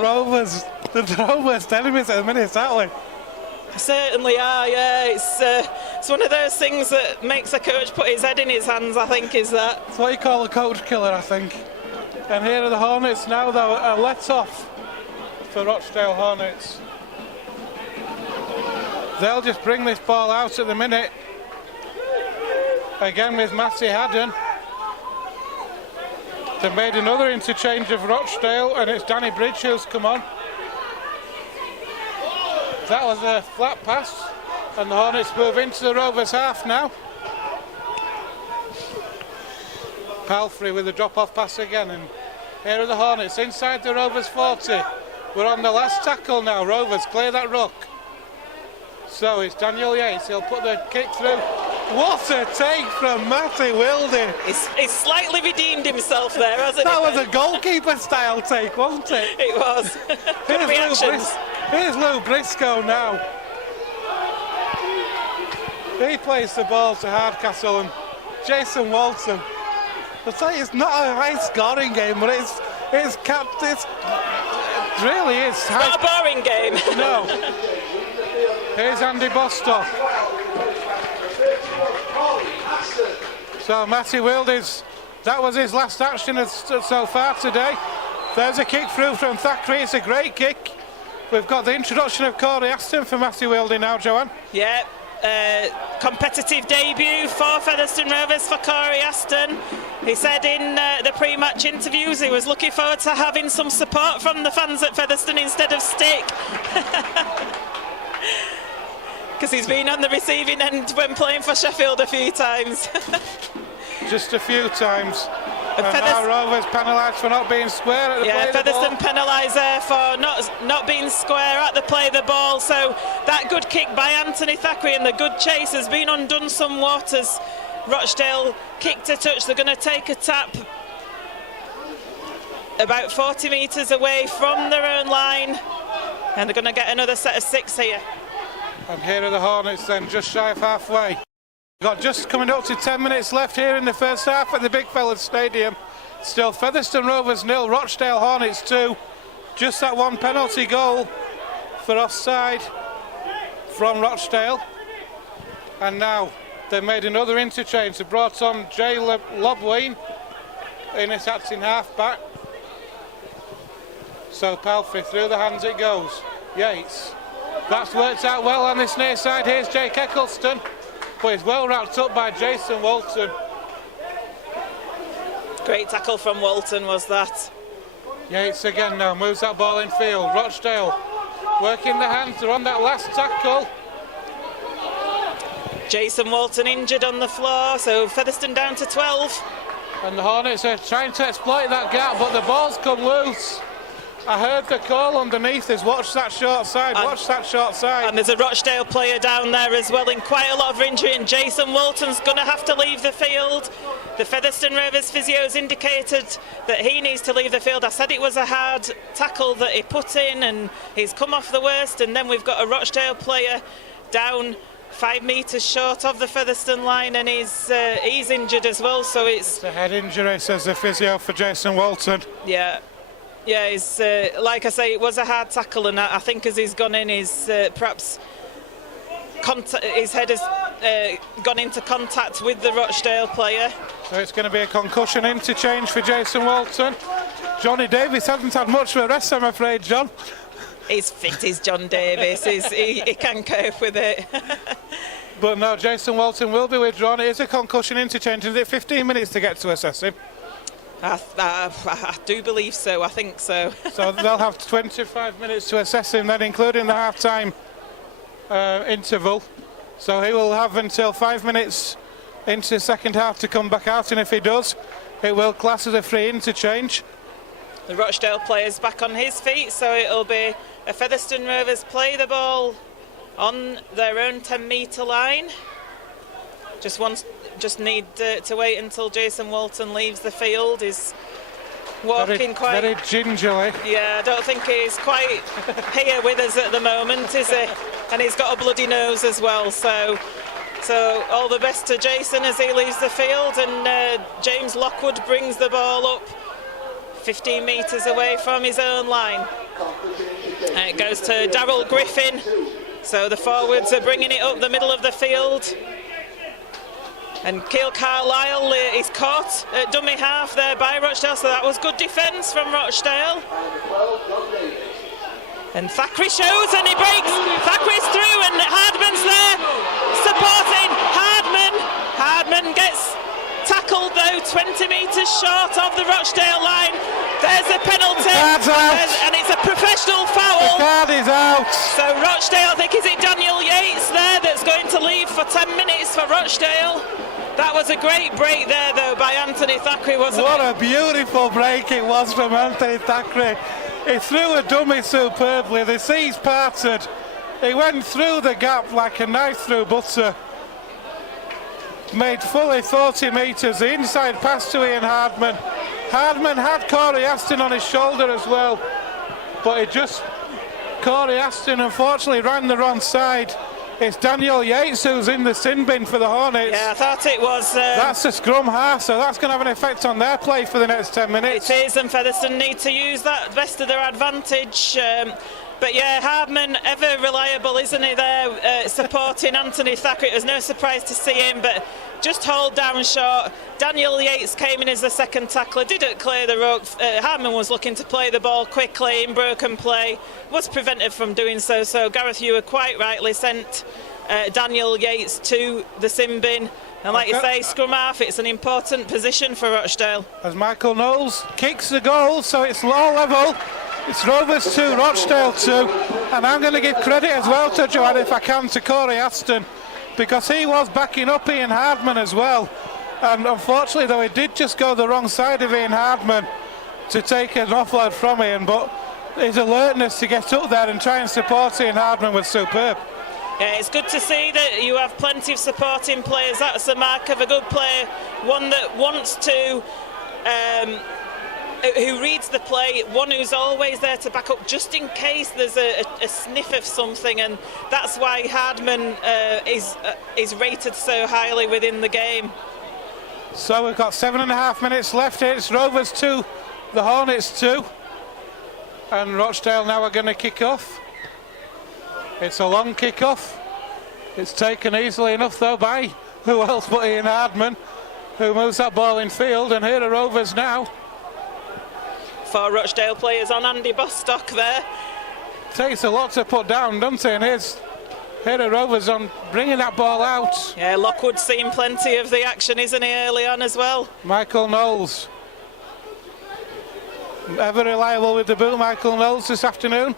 Rovers. The Rovers enemies at the minute, aren't we? Certainly are, yeah. It's one of those things that makes a coach put his head in his hands, I think, is that. It's what you call a coach killer, I think. And here are the Hornets now, though, a let-off for Rochdale Hornets. They'll just bring this ball out at the minute. Again with Matty Haddon. They've made another interchange of Rochdale, and it's Danny Bridge who's come on. That was a flat pass, and the Hornets move into the Rovers half now. Palfrey with a drop-off pass again, and here are the Hornets inside the Rovers 40. We're on the last tackle now. Rovers clear that ruck. So it's Daniel Yates. He'll put the kick through. What a take from Matty Wilde. He's slightly redeemed himself there, hasn't he? That was a goalkeeper-style take, wasn't it? It was. Good reactions. Here's Lou Briscoe now. He plays the ball to Hardcastle, and Jason Walton. I'll tell you, it's not a high-scoring game, but it's really is. It's not a boring game. No. Here's Andy Bostock. So Matty Wilde, that was his last action so far today. There's a kick through from Thackeray. It's a great kick. We've got the introduction of Corey Aston for Matty Wilde now, Joanne. Yeah, competitive debut for Featherstone Rovers for Corey Aston. He said in the pre-match interviews he was looking forward to having some support from the fans at Featherstone instead of stick. Because he's been on the receiving end when playing for Sheffield a few times. Just a few times. And now Rovers penalised for not being square at the play of the ball. Featherstone penalised there for not being square at the play of the ball. So that good kick by Anthony Thackeray and the good chase has been undone somewhat as Rochdale kicked a touch. They're going to take a tap about 40 metres away from their own line, and they're going to get another set of 6 here. And here are the Hornets then, just shy of halfway. Got just coming up to 10 minutes left here in the first half at the Big Fellas Stadium. Still Featherstone Rovers 0, Rochdale Hornets 2. Just that one penalty goal for offside from Rochdale. And now they've made another interchange. They brought on Jay Lobween in its acting half-back. So Palfrey, through the hands it goes. Yates. That's worked out well on this near side. Here's Jake Eccleston, but he's well wrapped up by Jason Walton. Great tackle from Walton was that. Yates again now moves that ball in field. Rochdale working the hands. They're on that last tackle. Jason Walton injured on the floor, so Featherstone down to 12. And the Hornets are trying to exploit that gap, but the ball's come loose. I heard the call underneath is watch that short side, watch that short side. And there's a Rochdale player down there as well in quite a lot of injury, and Jason Walton's going to have to leave the field. The Featherstone Rovers physio's indicated that he needs to leave the field. I said it was a hard tackle that he put in, and he's come off the worst, and then we've got a Rochdale player down 5 metres short of the Featherstone line, and he's injured as well, so it's a head injury, says the physio for Jason Walton. Yeah, he's, like I say, it was a hard tackle, and I think as he's gone in, he's perhaps his head has gone into contact with the Rochdale player. So it's going to be a concussion interchange for Jason Walton. Johnny Davis hasn't had much of a rest, I'm afraid, John. He's fit, is John Davis. He can cope with it. But no, Jason Walton will be withdrawn. It is a concussion interchange. Is it 15 minutes to get to assess him? I do believe so. I think so. So they'll have 25 minutes to assess him then, including the half-time interval. So he will have until 5 minutes into the second half to come back out, and if he does, it will class as a free interchange. The Rochdale player's back on his feet, so it'll be a Featherstone Rovers play the ball on their own 10-metre line. Just need to wait until Jason Walton leaves the field. He's walking very gingerly. Yeah, I don't think he's quite here with us at the moment, is he? And he's got a bloody nose as well. So all the best to Jason as he leaves the field, and James Lockwood brings the ball up 15 metres away from his own line. And it goes to Darryl Griffin. So the forwards are bringing it up the middle of the field. And Keil Carlisle is caught at dummy half there by Rochdale, so that was good defence from Rochdale. And Thackeray shows, and he breaks. Thackeray's through, and Hardman's there supporting Hardman gets tackled though 20 metres short of the Rochdale line. There's a penalty, and it's a professional foul. The card is out. So Rochdale, I think, is it Daniel Yates there that's going to leave for 10 minutes for Rochdale? That was a great break there though by Anthony Thackeray, wasn't it? What a beautiful break it was from Anthony Thackeray. He threw a dummy superbly, the seas parted. He went through the gap like a knife through butter. Made fully 40 metres, the inside pass to Ian Hardman. Hardman had Corey Aston on his shoulder as well, but Corey Aston unfortunately ran the wrong side. It's Daniel Yates who's in the sin bin for the Hornets. Yeah, I thought it was... that's a scrum half, so that's going to have an effect on their play for the next 10 minutes. It is, and Featherstone need to use that best to their advantage. But yeah, Hardman, ever reliable, isn't he, there, supporting Anthony Thackeray. It was no surprise to see him, but just hold down short. Daniel Yates came in as the second tackler, didn't clear the ruck. Hardman was looking to play the ball quickly in broken play, was prevented from doing so. So Gareth Ewer quite rightly sent Daniel Yates to the sin bin. And like you say, scrum half, it's an important position for Rochdale. As Michael Knowles kicks the goal, so it's low level. It's Rovers 2, Rochdale 2, and I'm going to give credit as well to Joanne, if I can, to Corey Aston, because he was backing up Ian Hardman as well, and unfortunately though he did just go the wrong side of Ian Hardman to take an offload from Ian, but his alertness to get up there and try and support Ian Hardman was superb. Yeah, it's good to see that you have plenty of supporting players. That's the mark of a good player, one that wants to... who reads the play, one who's always there to back up just in case there's a sniff of something, and that's why Hardman is rated so highly within the game. So we've got 7.5 minutes left. It's Rovers 2, the Hornets 2, and Rochdale now are going to kick off. It's a long kick off. It's taken easily enough though by who else but Ian Hardman, who moves that ball in field, and here are Rovers now. 4 Rochdale players on Andy Bostock there. Takes a lot to put down, doesn't it? And here are Rovers on bringing that ball out. Yeah, Lockwood's seen plenty of the action, isn't he, early on as well? Michael Knowles. Ever reliable with the boot, Michael Knowles this afternoon.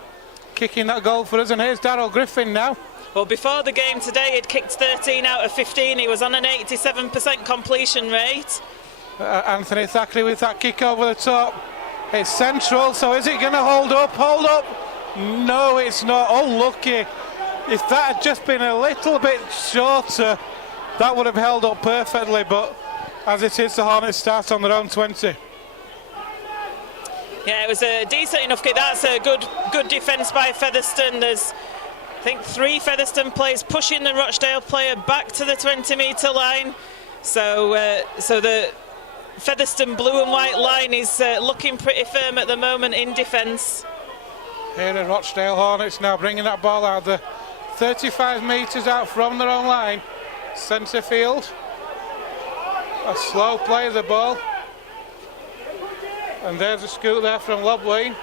Kicking that goal for us, and here's Darryl Griffin now. Well, before the game today, he'd kicked 13 out of 15. He was on an 87% completion rate. Anthony Thackeray with that kick over the top. It's central, so is it going to hold up? Hold up! No, it's not. Unlucky. If that had just been a little bit shorter, that would have held up perfectly, but as it is, the Hornets start on their own 20. Yeah, it was a decent enough kick. That's a good defence by Featherstone. There's, I think, 3 Featherstone players pushing the Rochdale player back to the 20-metre line. So the Featherstone blue and white line is looking pretty firm at the moment in defence. Here are Rochdale Hornets now bringing that ball out the 35 metres out from their own line. Centre field. A slow play of the ball. And there's a scoot there from Lobween.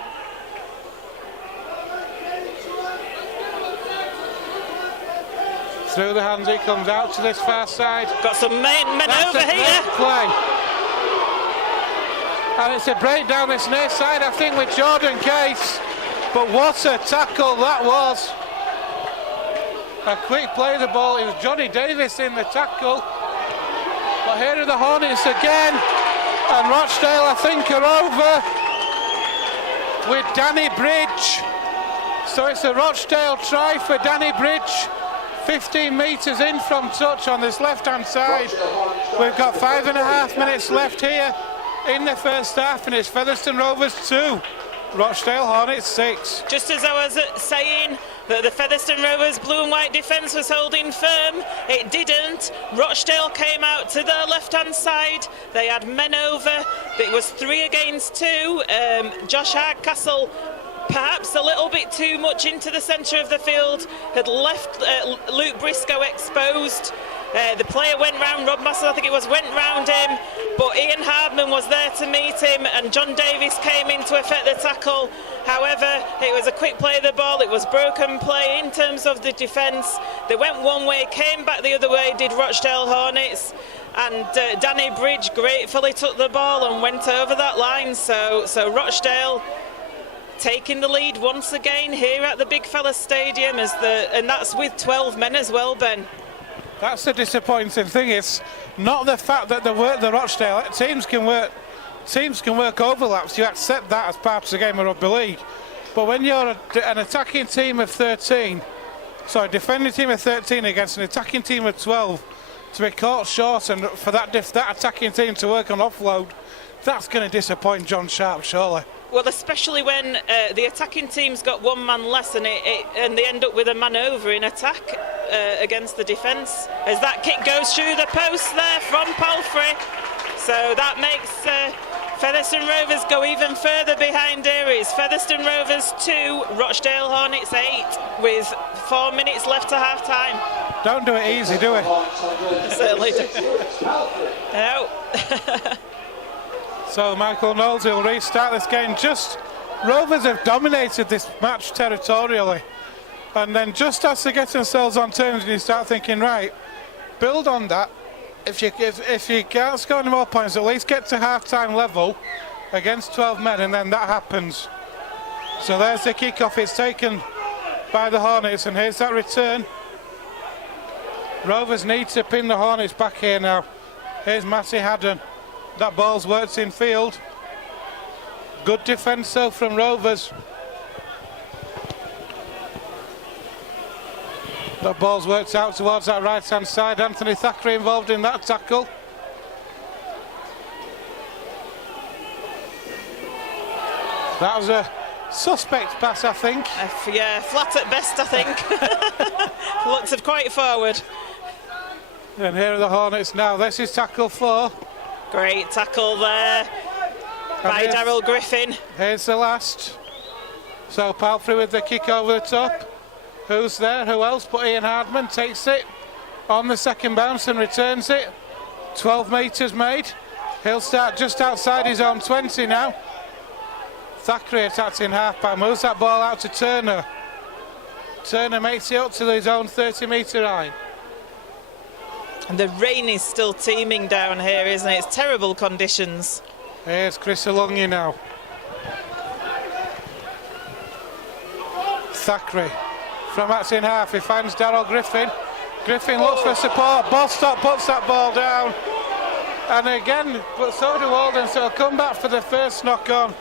Through the hands, he comes out to this far side. Got some men over here. Play. And it's a breakdown this near side, I think, with Jordan Case. But what a tackle that was. A quick play of the ball. It was Johnny Davis in the tackle. But here are the Hornets again. And Rochdale, I think, are over with Danny Bridge. So it's a Rochdale try for Danny Bridge. 15 metres in from touch on this left-hand side. We've got 5.5 minutes left here in the first half, and it's Featherstone Rovers 2, Rochdale Hornets 6. Just as I was saying that the Featherstone Rovers blue and white defence was holding firm, it didn't. Rochdale came out to their left-hand side. They had men over. It was 3 against 2. Josh Hardcastle, perhaps a little bit too much into the centre of the field, had left Luke Briscoe exposed. The player went round, Rob Massey, I think it was, went round him, but Ian Hardman was there to meet him, and John Davis came in to effect the tackle. However, it was a quick play of the ball. It was broken play in terms of the defence. They went one way, came back the other way, did Rochdale Hornets, and Danny Bridge gratefully took the ball and went over that line. So Rochdale taking the lead once again here at the Big Fella Stadium, and that's with 12 men as well, Ben. That's the disappointing thing. It's not the fact that the Rochdale teams can work overlaps. You accept that as part of the game of rugby league. But when you're an attacking team of 13, sorry, defending team of 13 against an attacking team of 12, to be caught short and for that attacking team to work on offload, that's going to disappoint John Sharp, surely. Well, especially when the attacking team's got one man less and they end up with a man over in attack against the defence. As that kick goes through the post there from Palfrey. So that makes Featherstone Rovers go even further behind here. It's Featherstone Rovers 2, Rochdale Hornets 8, with 4 minutes left to half time. Don't do it easy, do it? Certainly do. No. So Michael Knowles will restart this game. Rovers have dominated this match territorially, and then just as they get themselves on terms, you start thinking, right, build on that. If you can't score any more points, at least get to half-time level against 12 men, and then that happens. So there's the kick-off. It's taken by the Hornets, and here's that return. Rovers need to pin the Hornets back here now. Here's Matty Haddon. That ball's worked in field. Good defence though from Rovers. That ball's worked out towards that right hand side. Anthony Thackeray involved in that tackle. That was a suspect pass, I think. Yeah, flat at best, I think. Looked quite forward. And here are the Hornets now. This is tackle 4. Great tackle there by Daryl Griffin. Here's the last. So Palfrey with the kick over the top. Who's there? Who else? But Ian Hardman takes it on the second bounce and returns it. 12 metres made. He'll start just outside his own 20 now. Thackeray attacks in half-back, moves that ball out to Turner. Turner makes it up to his own 30-metre line. And the rain is still teeming down here, isn't it? It's terrible conditions. Here's Chris Alungi now. Thackeray from that's in half. He finds Darryl Griffin. Griffin looks for support. Bostock puts that ball down. And again, but so do Walden. So a comeback for the first knock on.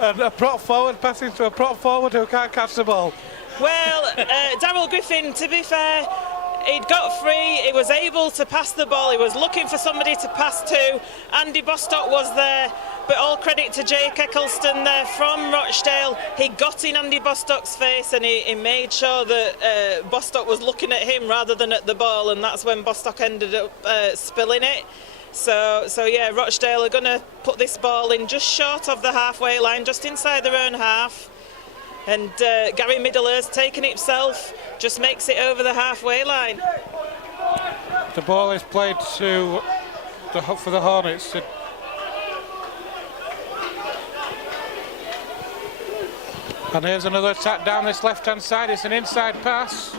And a prop forward passing to a prop forward who can't catch the ball. Well, Darryl Griffin, to be fair, he'd got free, he was able to pass the ball, he was looking for somebody to pass to. Andy Bostock was there, but all credit to Jake Eccleston there from Rochdale. He got in Andy Bostock's face and he made sure that Bostock was looking at him rather than at the ball, and that's when Bostock ended up spilling it. So yeah, Rochdale are going to put this ball in just short of the halfway line, just inside their own half. And Gary Middlehurst taking it himself, just makes it over the halfway line. The ball is played for the Hornets. And here's another attack down this left-hand side. It's an inside pass.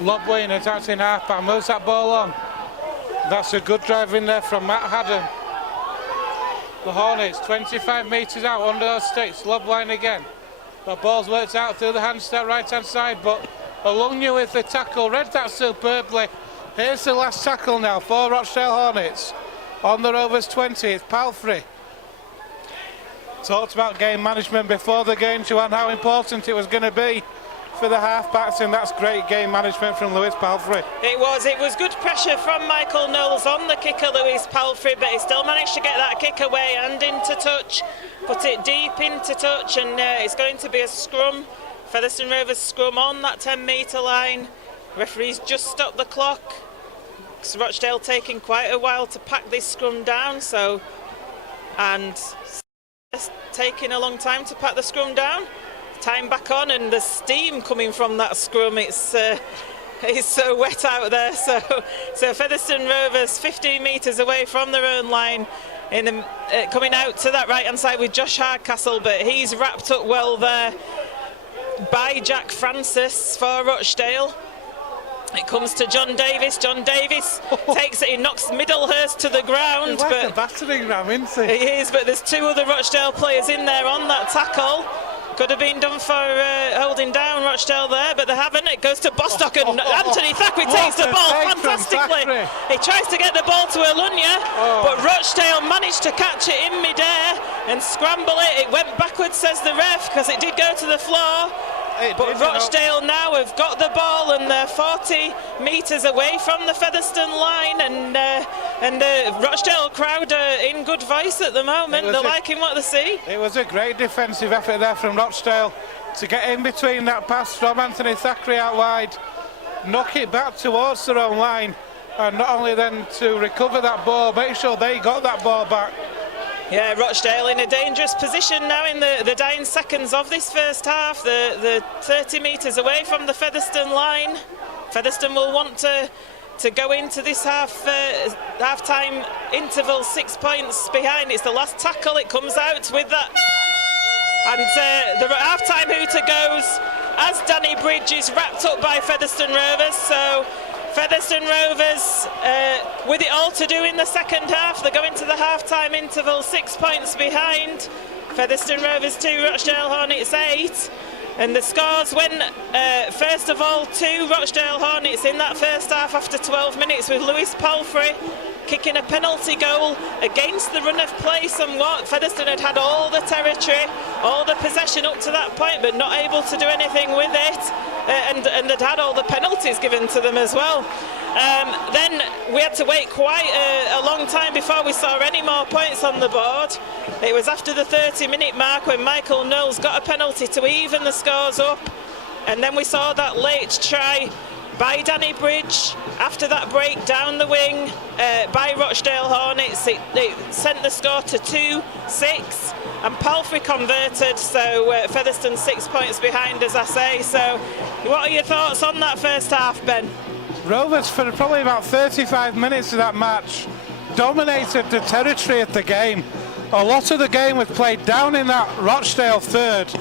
Lobway attacks in half-back, moves that ball on. That's a good drive in there from Matt Haddon. The Hornets 25 metres out under those sticks, lob line again. The ball's worked out through the hand step right hand side, but Alungnia with the tackle, read that superbly. Here's the last tackle now for Rochdale Hornets on the Rovers 20. It's Palfrey. Talked about game management before the game, Joanne, how important it was going to be for the half-backs, and that's great game management from Lewis Palfrey. It was good pressure from Michael Knowles on the kicker, Lewis Palfrey, but he still managed to get that kick away and into touch, put it deep into touch, and it's going to be a scrum. Featherstone Rovers scrum on that 10-metre line. Referees just stopped the clock. Rochdale taking quite a while to pack this scrum down, and it's taking a long time to pack the scrum down. Time back on, and the steam coming from that scrum, it's so wet out there. So Featherstone Rovers 15 metres away from their own line, coming out to that right hand side with Josh Hardcastle, but he's wrapped up well there by Jack Francis for Rochdale. It comes to John Davis. John Davis takes it, he knocks Middlehurst to the ground. He's like a battering ram, isn't he? He is, but there's two other Rochdale players in there on that tackle. Could have been done for holding down Rochdale there, but they haven't. It goes to Bostock, and Anthony Thackeray takes the ball fantastically. He tries to get the ball to Alungnia, but Rochdale managed to catch it in mid-air and scramble it. It went backwards, says the ref, because it did go to the floor. But Rochdale now have got the ball, and they're 40 metres away from the Featherstone line, and the Rochdale crowd are in good voice at the moment. They're liking what they see. It was a great defensive effort there from Rochdale to get in between that pass from Anthony Thackeray out wide, knock it back towards their own line, and not only then to recover that ball, make sure they got that ball back. Yeah, Rochdale in a dangerous position now in the dying seconds of this first half. The 30 metres away from the Featherstone line. Featherstone will want to go into this half-time interval 6 points behind. It's the last tackle. It comes out with that. And the half-time hooter goes as Danny Bridge is wrapped up by Featherstone Rovers. So Featherstone Rovers with it all to do in the second half. They go into the half-time interval 6 points behind. Featherstone Rovers 2, Rochdale Hornets 8. And the scores went, first of all, to Rochdale Hornets in that first half after 12 minutes with Lewis Palfrey kicking a penalty goal against the run of play somewhat. Featherstone had all the territory, all the possession up to that point, but not able to do anything with it, and they'd had all the penalties given to them as well. Then we had to wait quite a long time before we saw any more points on the board. It was after the 30-minute mark when Michael Knowles got a penalty to even the scores up, and then we saw that late try by Danny Bridge after that break down the wing by Rochdale Hornets. It sent the score to 2-6, and Palfrey converted, so Featherstone 6 points behind, as I say. So what are your thoughts on that first half, Ben? Rovers, for probably about 35 minutes of that match, dominated the territory of the game. A lot of the game was played down in that Rochdale third,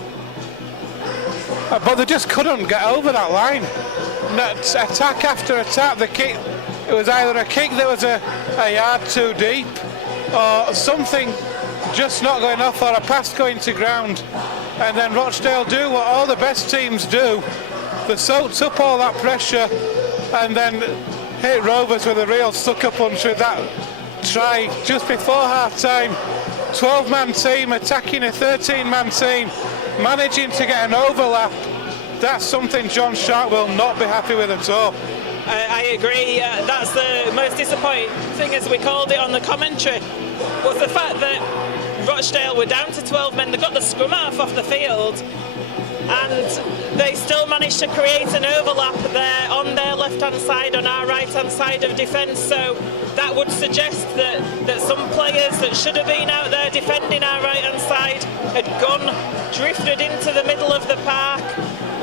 but they just couldn't get over that line. Attack after attack, the kick, it was either a kick that was a yard too deep, or something just not going off, or a pass going to ground. And then Rochdale do what all the best teams do. They soaked up all that pressure and then hit Rovers with a real sucker punch with that try just before half-time. 12-man team attacking a 13-man team, managing to get an overlap. That's something John Sharp will not be happy with at all. I agree. That's the most disappointing thing, as we called it on the commentary, was the fact that Rochdale were down to 12 men. They got the scrum half off the field, and they still managed to create an overlap there on their left-hand side, on our right-hand side of defence. So that would suggest that some players that should have been out there defending our right-hand side had drifted into the middle of the park.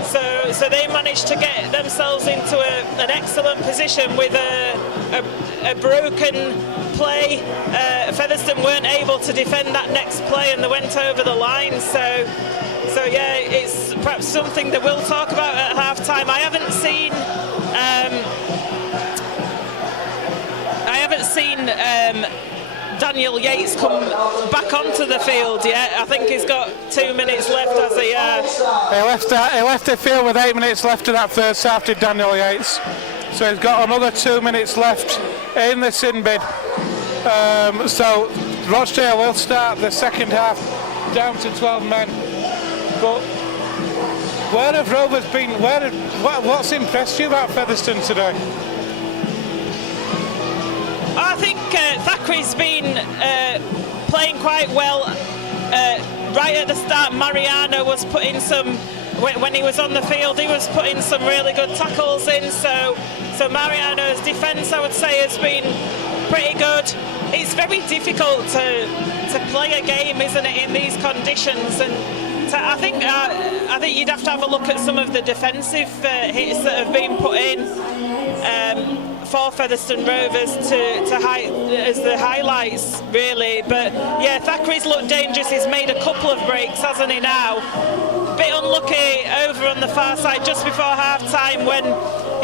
So they managed to get themselves into an excellent position with a broken play. Featherstone weren't able to defend that next play, and they went over the line. So yeah, it's perhaps something that we'll talk about at half-time. I haven't seen Daniel Yates come back onto the field yet. I think he's got 2 minutes left, has he? He left the field with 8 minutes left of that first half, did Daniel Yates. So he's got another 2 minutes left in the sin bid. So Rochdale will start the second half down to 12 men. But where have Rovers been? What's impressed you about Featherstone today? I think Thackeray's been playing quite well. Right at the start, Mariano was putting some, when he was on the field, he was putting some really good tackles in. So Mariano's defence, I would say, has been pretty good. It's very difficult to play a game, isn't it, in these conditions? And I think you'd have to have a look at some of the defensive hits that have been put in for Featherstone Rovers as the highlights, really. But yeah, Thackeray's looked dangerous. He's made a couple of breaks, hasn't he now? Bit unlucky over on the far side just before half-time when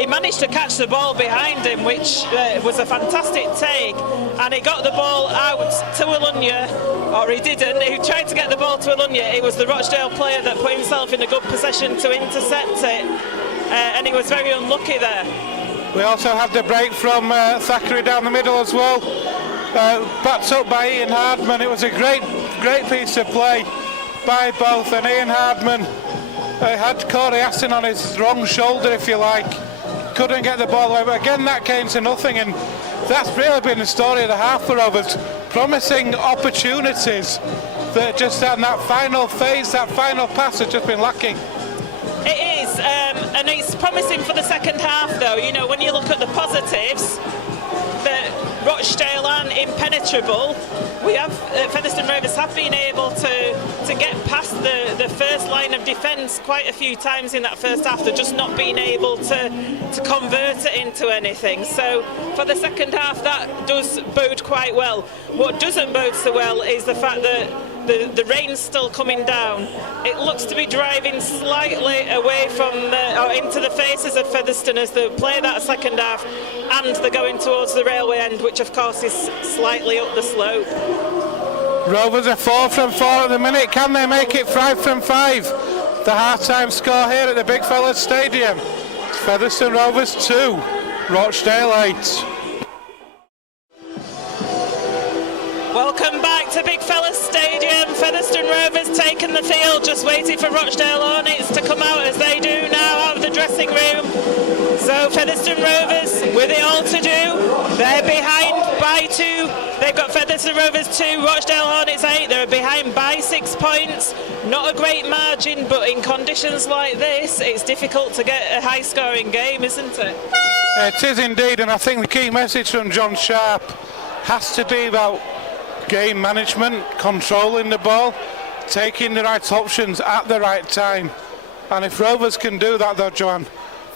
he managed to catch the ball behind him, which was a fantastic take, and he got the ball out to Ulunya, or he didn't. He tried to get the ball to Ulunya. It was the Rochdale player that put himself in a good position to intercept it, and he was very unlucky there. We also had the break from Thackeray down the middle as well, backed up by Ian Hardman. It was a great piece of play by both, and Ian Hardman had Corey Aston on his wrong shoulder, if you like. Couldn't get the ball away, but again that came to nothing, and that's really been the story of the half for Rovers. Promising opportunities that just in that final phase, that final pass has just been lacking. It is, and it's promising for the second half though. You know, when you look at the positives, that Rochdale aren't impenetrable. We have, Featherstone Rovers have been able to get past the first line of defence quite a few times in that first half. They're just not being able to convert it into anything. So for the second half, that does bode quite well. What doesn't bode so well is the fact that the rain's still coming down. It looks to be driving slightly away from or into the faces of Featherstone as they play that second half, and they're going towards the railway end, which of course is slightly up the slope. Rovers are 4 from 4 at the minute. Can they make it 5 from 5? The half-time score here at the Big Fellas Stadium. Featherstone Rovers 2, Rochdale 8. Welcome back to Big Fellas Stadium. Featherstone Rovers taking the field, just waiting for Rochdale Hornets to come out as they do now out of the dressing room. So Featherstone Rovers with it all to do. They're behind by 2. They've got Featherstone Rovers 2, Rochdale Hornets 8. They're behind by 6 points. Not a great margin, but in conditions like this, it's difficult to get a high-scoring game, isn't it? It is indeed, and I think the key message from John Sharp has to be about game management, controlling the ball, taking the right options at the right time. And if Rovers can do that though, Joanne,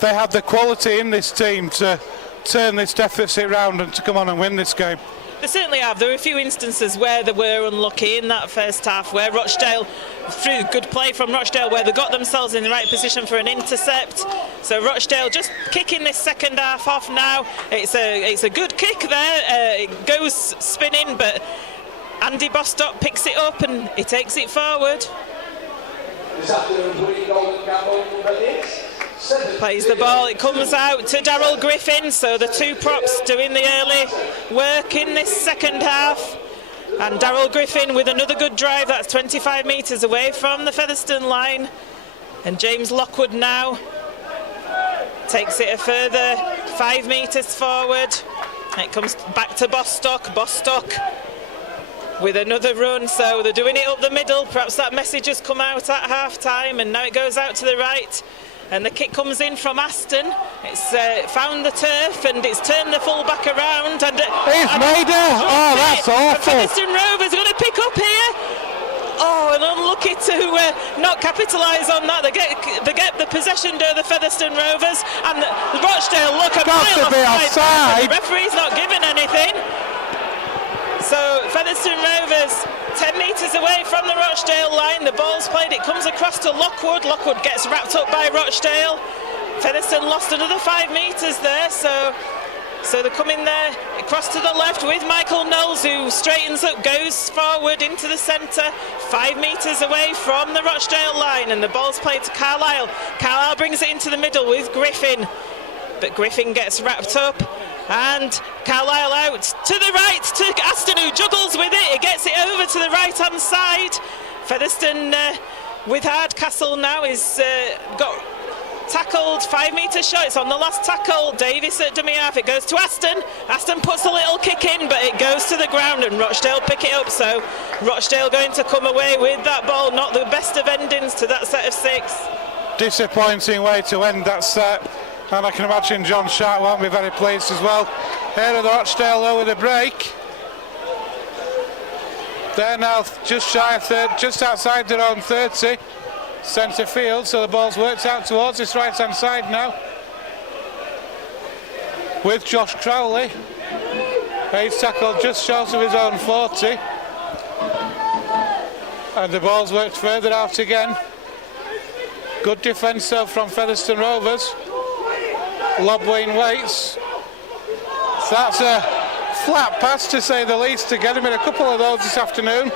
they have the quality in this team to turn this deficit round and to come on and win this game. They certainly have. There were a few instances where they were unlucky in that first half, where Rochdale, through good play from Rochdale, where they got themselves in the right position for an intercept. So Rochdale just kicking this second half off now. It's a good kick there. It goes spinning, but Andy Bostock picks it up and he takes it forward. Plays the ball, it comes out to Darryl Griffin, so the 2 props doing the early work in this second half. And Darryl Griffin with another good drive, that's 25 metres away from the Featherstone line. And James Lockwood now takes it a further 5 metres forward. It comes back to Bostock. Bostock with another run, so they're doing it up the middle. Perhaps that message has come out at half-time, and now it goes out to the right. And the kick comes in from Aston. It's found the turf and it's turned the full back around. And he's made it! Oh, that's awful! Featherstone Rovers are going to pick up here. Oh, and unlucky to not capitalise on that. They get the possession to the Featherstone Rovers, and the Rochdale look a mile offside. The referee's not giving anything. So Featherstone Rovers 10 metres away from the Rochdale line. The ball's played, it comes across to Lockwood. Lockwood gets wrapped up by Rochdale. Featherstone lost another 5 metres there, so So they're coming there, across to the left with Michael Knowles, who straightens up, goes forward into the centre, 5 metres away from the Rochdale line, and the ball's played to Carlisle. Carlisle brings it into the middle with Griffin, but Griffin gets wrapped up, and Carlisle out to the right to Aston, who juggles with it. He gets it over to the right-hand side. Featherstone with Hardcastle now is got tackled 5 metres short. It's on the last tackle. Davis at dummy half. It goes to Aston. Aston puts a little kick in, but it goes to the ground, and Rochdale pick it up. So Rochdale going to come away with that ball. Not the best of endings to that set of 6. Disappointing way to end that set, and I can imagine John Sharp won't be very pleased as well. Here are the Rochdale though with a break. They're now just shy of just outside their own 30. Centre field, so the ball's worked out towards this right hand side now with Josh Crowley. He's tackled just short of his own 40, and the ball's worked further out again. Good defence though from Featherstone Rovers. Lobween waits. So that's a flat pass to say the least, to get him in a couple of those this afternoon.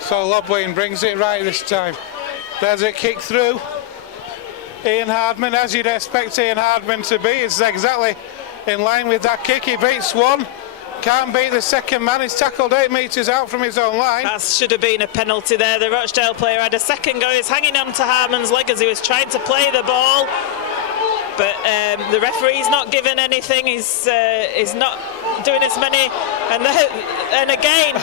So Lobween brings it right this time. There's a kick through. Ian Hardman, as you'd expect Ian Hardman to be, is exactly in line with that kick. He beats one, can't beat the second man. He's tackled 8 metres out from his own line. That should have been a penalty there. The Rochdale player had a second go. He's hanging on to Hardman's leg as he was trying to play the ball. But the referee's not given anything. He's not doing as many. And again,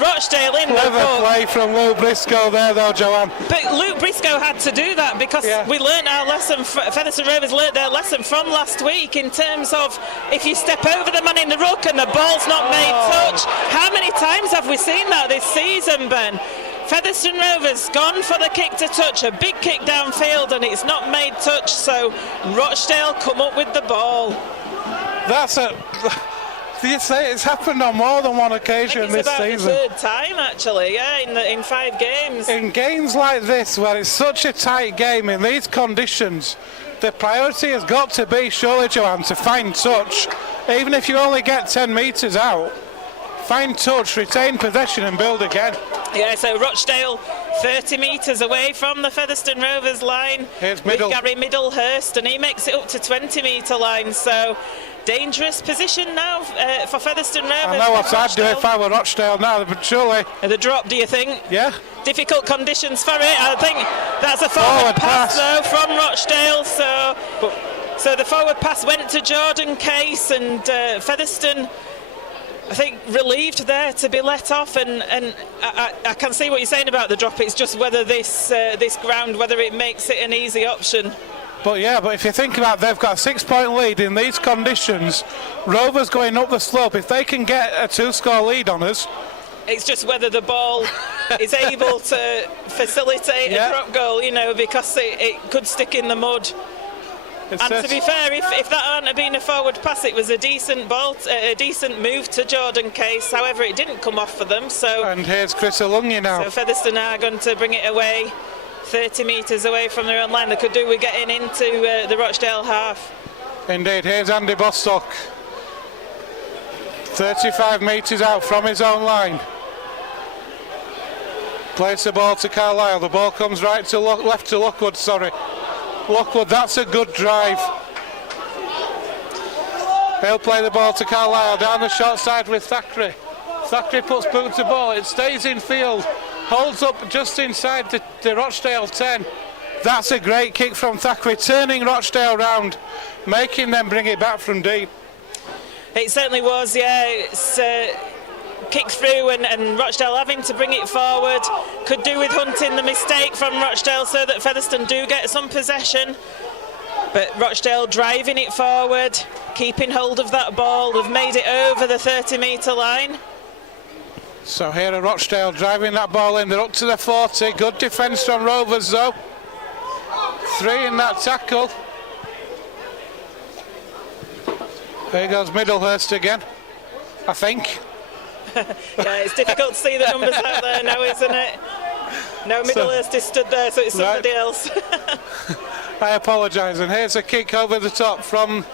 Rochdale in. Clever play from Luke Briscoe there, though, Joanne. But Luke Briscoe had to do that because we learnt our lesson. Featherstone Rovers learnt their lesson from last week in terms of if you step over the man in the ruck and the ball's not made touch. How many times have we seen that this season, Ben? Featherstone Rovers gone for the kick to touch, a big kick downfield, and it's not made touch, so Rochdale come up with the ball. That's a... Do you say it's happened on more than one occasion this season? It's about the third time, actually, in 5 games. In games like this, where it's such a tight game, in these conditions, the priority has got to be, surely, Joanne, to find touch. Even if you only get 10 metres out, find touch, retain possession and build again. Yeah, so Rochdale 30 metres away from the Featherstone Rovers line. Here's with Gary Middlehurst, and he makes it up to 20 metre line, so dangerous position now for Featherstone Rovers. I know what I'd do if I were Rochdale now, but surely... The drop, do you think? Yeah. Difficult conditions for it. I think that's a forward pass though from Rochdale, so the forward pass went to Jordan Case, and Featherstone, I think, relieved there to be let off, and I can see what you're saying about the drop. It's just whether this ground, whether it makes it an easy option. But if you think about it, they've got a 6-point lead in these conditions. Rovers going up the slope, if they can get a 2-score lead on us. It's just whether the ball is able to facilitate a drop goal, because it could stick in the mud. And to be fair, if that hadn't have been a forward pass, it was a decent ball, a decent move to Jordan Case. However, it didn't come off for them. And here's Chris Alungi now. So Featherstone are going to bring it away, 30 metres away from their own line. They could do with getting into the Rochdale half. Indeed, here's Andy Bostock, 35 metres out from his own line. Plays the ball to Carlisle. The ball comes left to Lockwood. Lockwood, that's a good drive. He'll play the ball to Carlisle down the short side with Thackeray. Thackeray puts boot to ball. It stays in field. Holds up just inside the Rochdale 10. That's a great kick from Thackeray, turning Rochdale round, making them bring it back from deep. It certainly was, yeah. It's kicked through and Rochdale having to bring it forward. Could do with hunting the mistake from Rochdale so that Featherstone do get some possession. But Rochdale driving it forward, keeping hold of that ball. They've made it over the 30-metre line. So here are Rochdale driving that ball in. They're up to the 40. Good defence from Rovers though. 3 in that tackle. There goes Middlehurst again, I think. Yeah, it's difficult to see the numbers out there now, isn't it? No, Middlehurst is stood there, so it's somebody else. I apologise, and here's a kick over the top from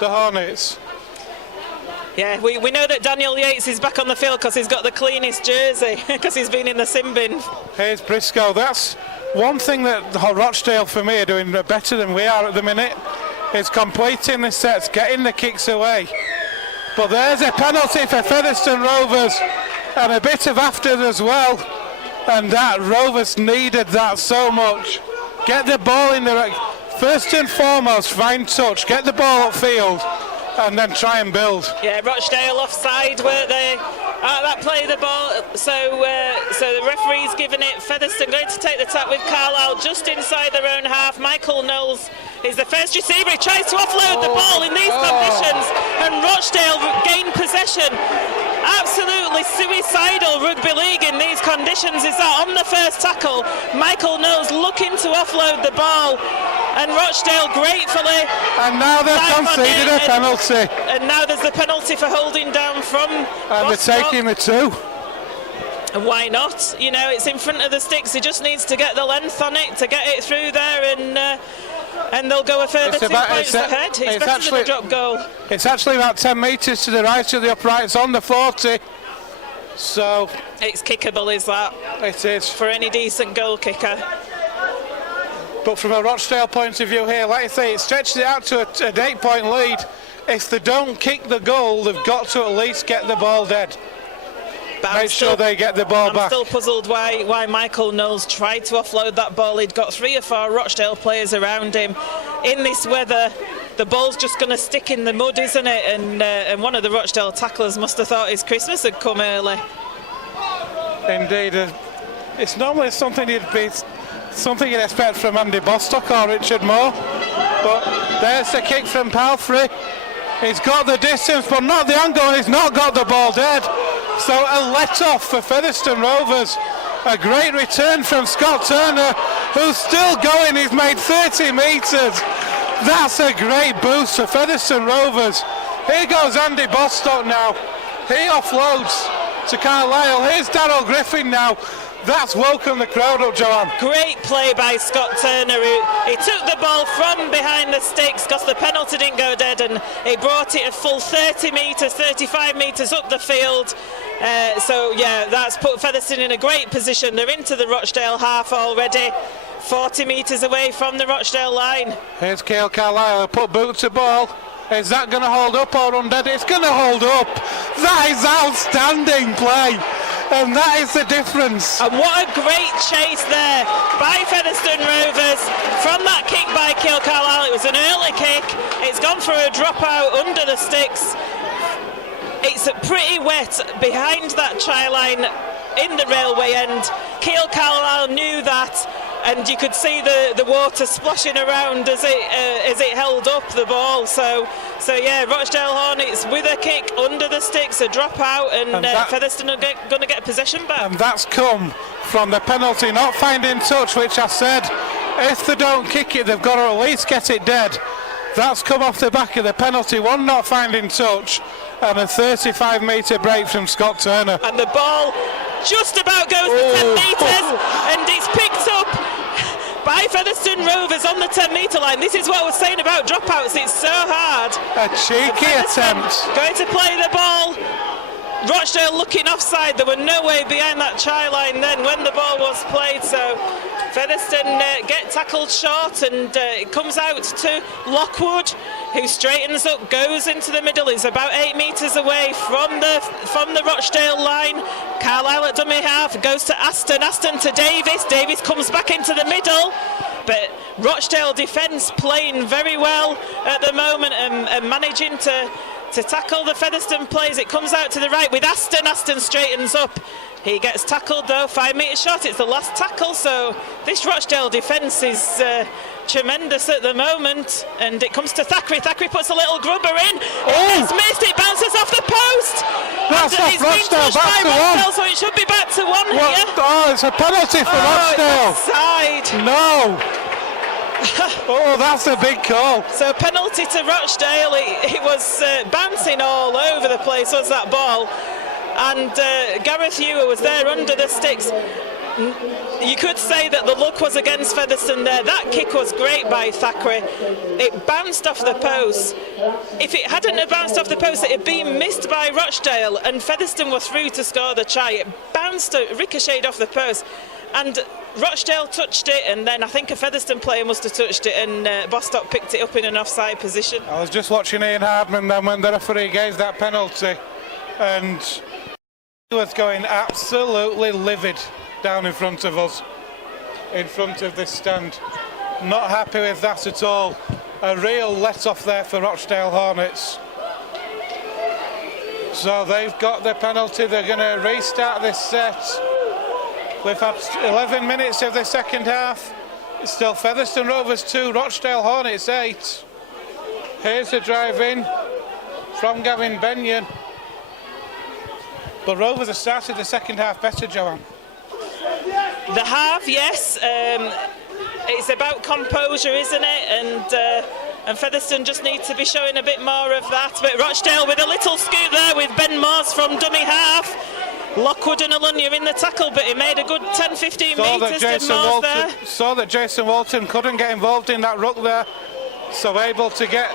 the Hornets. Yeah, we know that Daniel Yates is back on the field because he's got the cleanest jersey, because he's been in the sin bin. Here's Briscoe. That's one thing that Rochdale, for me, are doing better than we are at the minute, is completing the sets, getting the kicks away. But there's a penalty for Featherstone Rovers, and a bit of afters as well. And that Rovers needed that so much. Get the ball in the first and foremost, find touch, get the ball upfield, and then try and build. Yeah, Rochdale offside, weren't they? That play the ball, so the referee's given it. Featherstone going to take the tap with Carlisle just inside their own half. Michael Knowles is the first receiver. He tries to offload the ball in these conditions, and Rochdale gain possession. Absolutely suicidal rugby league in these conditions is that on the first tackle, Michael Knowles looking to offload the ball, and Rochdale gratefully. And now they've conceded a penalty. And now there's the penalty for holding down from. And they're taking the 2. And why not? You know, it's in front of the sticks. He just needs to get the length on it to get it through there, and they'll go a further 2 points ahead. It's better than a drop goal. It's actually about 10 metres to the right of the upright. It's on the 40. So it's kickable, is that? It is. For any decent goal kicker. But from a Rochdale point of view here, like I say, it stretches it out to an 8-point lead. If they don't kick the goal, they've got to at least get the ball dead. Make sure they get the ball back. I'm still puzzled why Michael Knowles tried to offload that ball. He'd got 3 or 4 Rochdale players around him. In this weather, the ball's just going to stick in the mud, isn't it? And one of the Rochdale tacklers must have thought his Christmas had come early. Indeed. It's normally something you'd expect from Andy Bostock or Richard Moore. But there's the kick from Palfrey. He's got the distance, but not the angle. He's not got the ball dead. So a let-off for Featherstone Rovers. A great return from Scott Turner, who's still going. He's made 30 metres. That's a great boost for Featherstone Rovers. Here goes Andy Bostock now. He offloads to Carlisle. Here's Darryl Griffin now. That's woken the crowd up, Joanne. Great play by Scott Turner. He took the ball from behind the sticks because the penalty didn't go dead, and he brought it a full 30 metres, 35 metres up the field. So yeah, that's put Featherstone in a great position. They're into the Rochdale half already, 40 metres away from the Rochdale line. Here's Cale Carlisle, put boot to ball. Is that going to hold up or undead? It's going to hold up. That is outstanding play. And that is the difference. And what a great chase there by Featherstone Rovers from that kick by Cale Carlisle. It was an early kick. It's gone for a dropout under the sticks. It's pretty wet behind that try line in the railway end. Cale Carlisle knew that, and you could see the water splashing around as it held up the ball. So yeah, Rochdale Hornets with a kick under the sticks, a drop out, and Featherstone are going to get possession back. And that's come from the penalty not finding touch, which I said, if they don't kick it, they've got to at least get it dead. That's come off the back of the penalty, one not finding touch, and a 35-metre break from Scott Turner. And the ball just about goes to 10 metres, and it's picked up by Featherstone Rovers on the 10-metre line. This is what I was saying about dropouts. It's so hard. A cheeky attempt. Going to play the ball. Rochdale looking offside. There were no way behind that try line then when the ball was played. So Featherstone get tackled short, and it comes out to Lockwood, who straightens up, goes into the middle. He's about 8 metres away from the Rochdale line. Carlisle at dummy half, goes to Aston to Davis. Davis comes back into the middle, but Rochdale defence playing very well at the moment and managing to tackle the Featherstone plays. It comes out to the right with Aston straightens up. He gets tackled though, 5 metres short. It's the last tackle, so this Rochdale defence is tremendous at the moment. And it comes to Thackeray. Thackeray puts a little grubber in. It's missed. It bounces off the post. That's off Rochdale, back to Rochdale, 1. so it should be back to 1 here. Oh, it's a penalty for Rochdale. Offside. No. Oh, that's a big call. So penalty to Rochdale. It was bouncing all over the place, was that ball. And Gareth Ewer was there under the sticks. You could say that the luck was against Featherstone there. That kick was great by Thackeray. It bounced off the post. If it hadn't have bounced off the post, it had been missed by Rochdale, and Featherstone were through to score the try. It bounced, ricocheted off the post, and Rochdale touched it, and then I think a Featherstone player must have touched it, and Bostock picked it up in an offside position. I was just watching Ian Hardman then when the referee gave that penalty, and he was going absolutely livid down in front of us, in front of this stand. Not happy with that at all. A real let-off there for Rochdale Hornets. So they've got the penalty. They're going to restart this set. We've had 11 minutes of the second half. It's still Featherstone Rovers 2, Rochdale Hornets 8. Here's the drive in from Gavin Benyon. But Rovers have started the second half better, Joanne. The half, yes. It's about composure, isn't it? And Featherstone just need to be showing a bit more of that. But Rochdale with a little scoot there with Ben Morse from dummy half. Lockwood and Alunya in the tackle, but he made a good 10-15 metres to Morse there. Saw that Jason Walton couldn't get involved in that ruck there, so able to get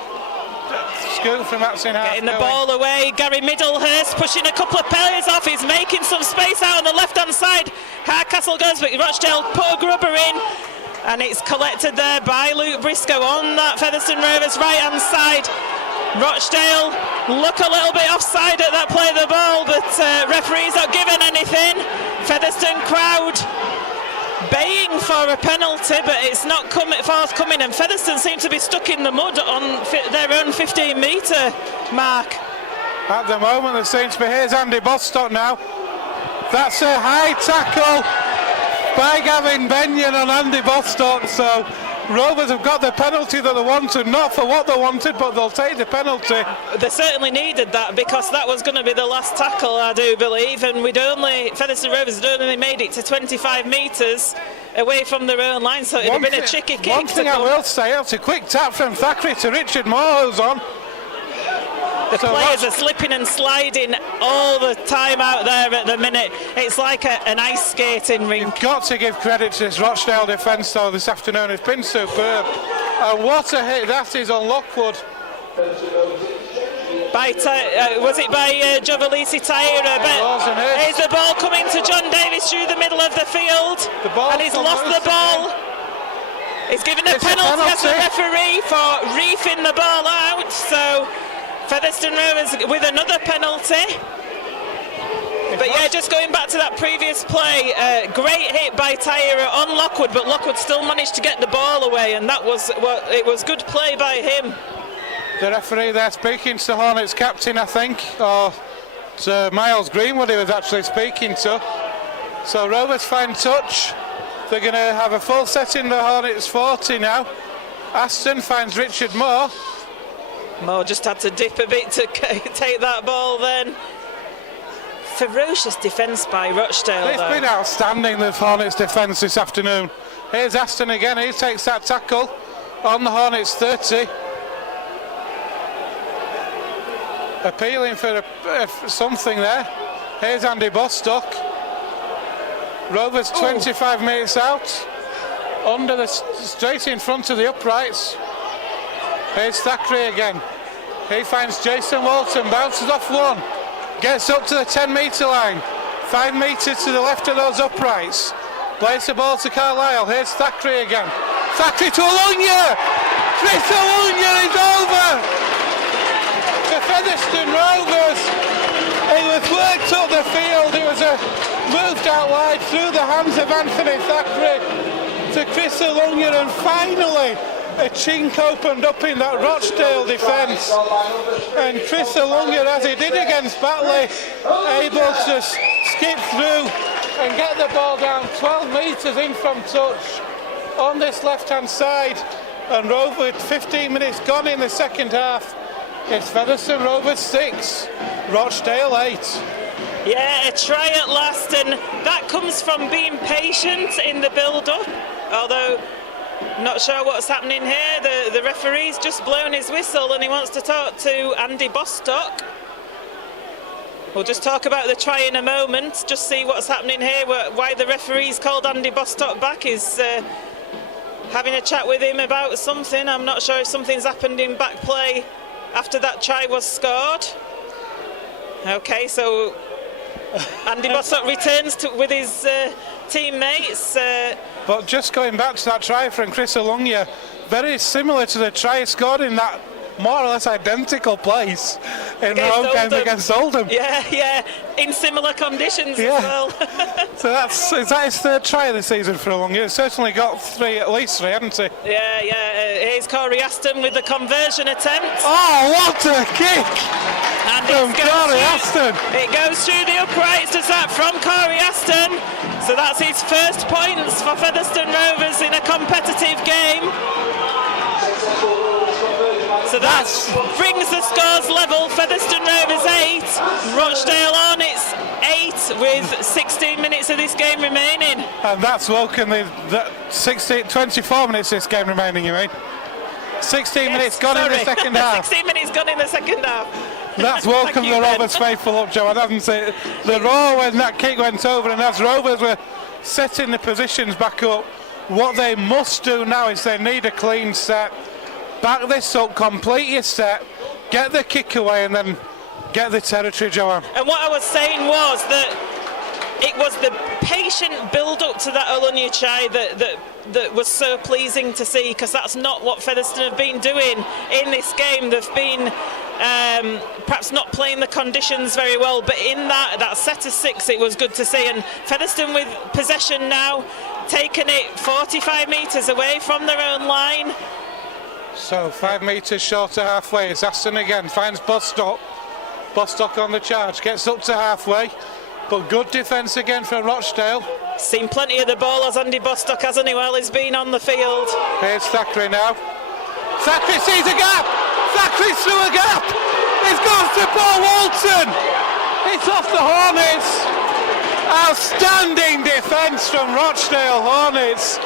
scoot from Atson half. Getting the ball away, Gary Middlehurst pushing a couple of players off. He's making some space out on the left-hand side. Hardcastle goes, but Rochdale put a grubber in, and it's collected there by Luke Briscoe on that Featherstone Rovers right-hand side. Rochdale look a little bit offside at that play of the ball, but referee's not given anything. Featherstone crowd baying for a penalty, but it's not forthcoming, and Featherstone seem to be stuck in the mud on their own 15-metre mark. At the moment there seems to be, here's Andy Bostock now. That's a high tackle by Gavin Benyon on Andy Bostock, so Rovers have got the penalty that they wanted, not for what they wanted, but they'll take the penalty. They certainly needed that, because that was going to be the last tackle, I do believe, and Featherstone Rovers had only made it to 25 metres away from their own line, so it'd have been a tricky kick. One thing I will say, it's a quick tap from Thackeray to Richard Moore, who's on. The players are slipping and sliding all the time out there at the minute. It's like an ice skating rink. You've got to give credit to this Rochdale defence though this afternoon. It's been superb. And what a hit that is on Lockwood. Was it by Giovalisi Taira? Is the ball coming to John Davis through the middle of the field? And he's lost the ball. He's given a penalty as a referee for reefing the ball out. So Featherstone Rovers with another penalty. But yeah, just going back to that previous play, great hit by Tyra on Lockwood, but Lockwood still managed to get the ball away, and it was good play by him. The referee there speaking to Hornets captain, I think, or to Miles Greenwood he was actually speaking to. So Rovers find touch. They're going to have a full set in the Hornets 40 now. Aston finds Richard Moore. Moore just had to dip a bit to take that ball then. Ferocious defence by Rochdale. It's been outstanding, the Hornets defence this afternoon. Here's Aston again, he takes that tackle on the Hornets 30. Appealing for something there. Here's Andy Bostock. Rovers 25 metres out. Straight in front of the uprights. Here's Thackeray again. He finds Jason Walton, bounces off one, gets up to the 10-metre line, 5 metres to the left of those uprights, plays the ball to Carlisle. Here's Thackeray again. Thackeray to Alunya! Chris Alunya is over! The Featherstone Rovers. He was worked up the field, he was moved out wide through the hands of Anthony Thackeray to Chris Alunya, and finally a chink opened up in that Rochdale defence, and Chris Alunya, as he did against Batley, able to skip through and get the ball down 12 metres in from touch on this left-hand side. And Rovers, 15 minutes gone in the second half. It's Featherstone Rovers 6, Rochdale 8. Yeah, a try at last, and that comes from being patient in the build-up, although not sure what's happening here. The referee's just blown his whistle and he wants to talk to Andy Bostock. We'll just talk about the try in a moment, just see what's happening here, why the referee's called Andy Bostock back. Is having a chat with him about something. I'm not sure if something's happened in back play after that try was scored. Okay, so Andy Bostock returns with his teammates. But just going back to that try from Chris Alungia, very similar to the try scored in that more or less identical place in the home game against Oldham. Yeah, in similar conditions as well. So is that his third try of the season for Alungia? He's certainly got at least three, hasn't he? Yeah. Here's Corey Aston with the conversion attempt. Oh, what a kick! And from Corey Aston. It goes through the uprights, does that, from Corey Aston. So that's his first points for Featherstone Rovers in a competitive game. So that brings the scores level. Featherstone Rovers 8, Rochdale Hornets 8, with 16 minutes of this game remaining. And that's welcome. 24 minutes this game remaining, you mean? 16 minutes gone in the second half. 16 minutes gone in the second half. That's welcome the Rovers faithful up, Joe, hasn't it? The roar when that kick went over, and as Rovers were setting the positions back up, what they must do now is they need a clean set. Back this up, complete your set, get the kick away, and then get the territory, Joanne. And what I was saying was that it was the patient build-up to that Alungia try that was so pleasing to see, because that's not what Featherstone have been doing in this game. They've been perhaps not playing the conditions very well, but in that set of 6, it was good to see. And Featherstone with possession now, taking it 45 metres away from their own line. So 5 metres short of halfway. It's Aston again, finds Bostock. Bostock on the charge, gets up to halfway, but good defence again from Rochdale. Seen plenty of the ball as Andy Bostock, hasn't he, while he's been on the field. Here's Thackeray now. Thackeray sees a gap! Thackeray's through a gap! It goes to Paul Walton! It's off the Hornets! Outstanding defence from Rochdale Hornets.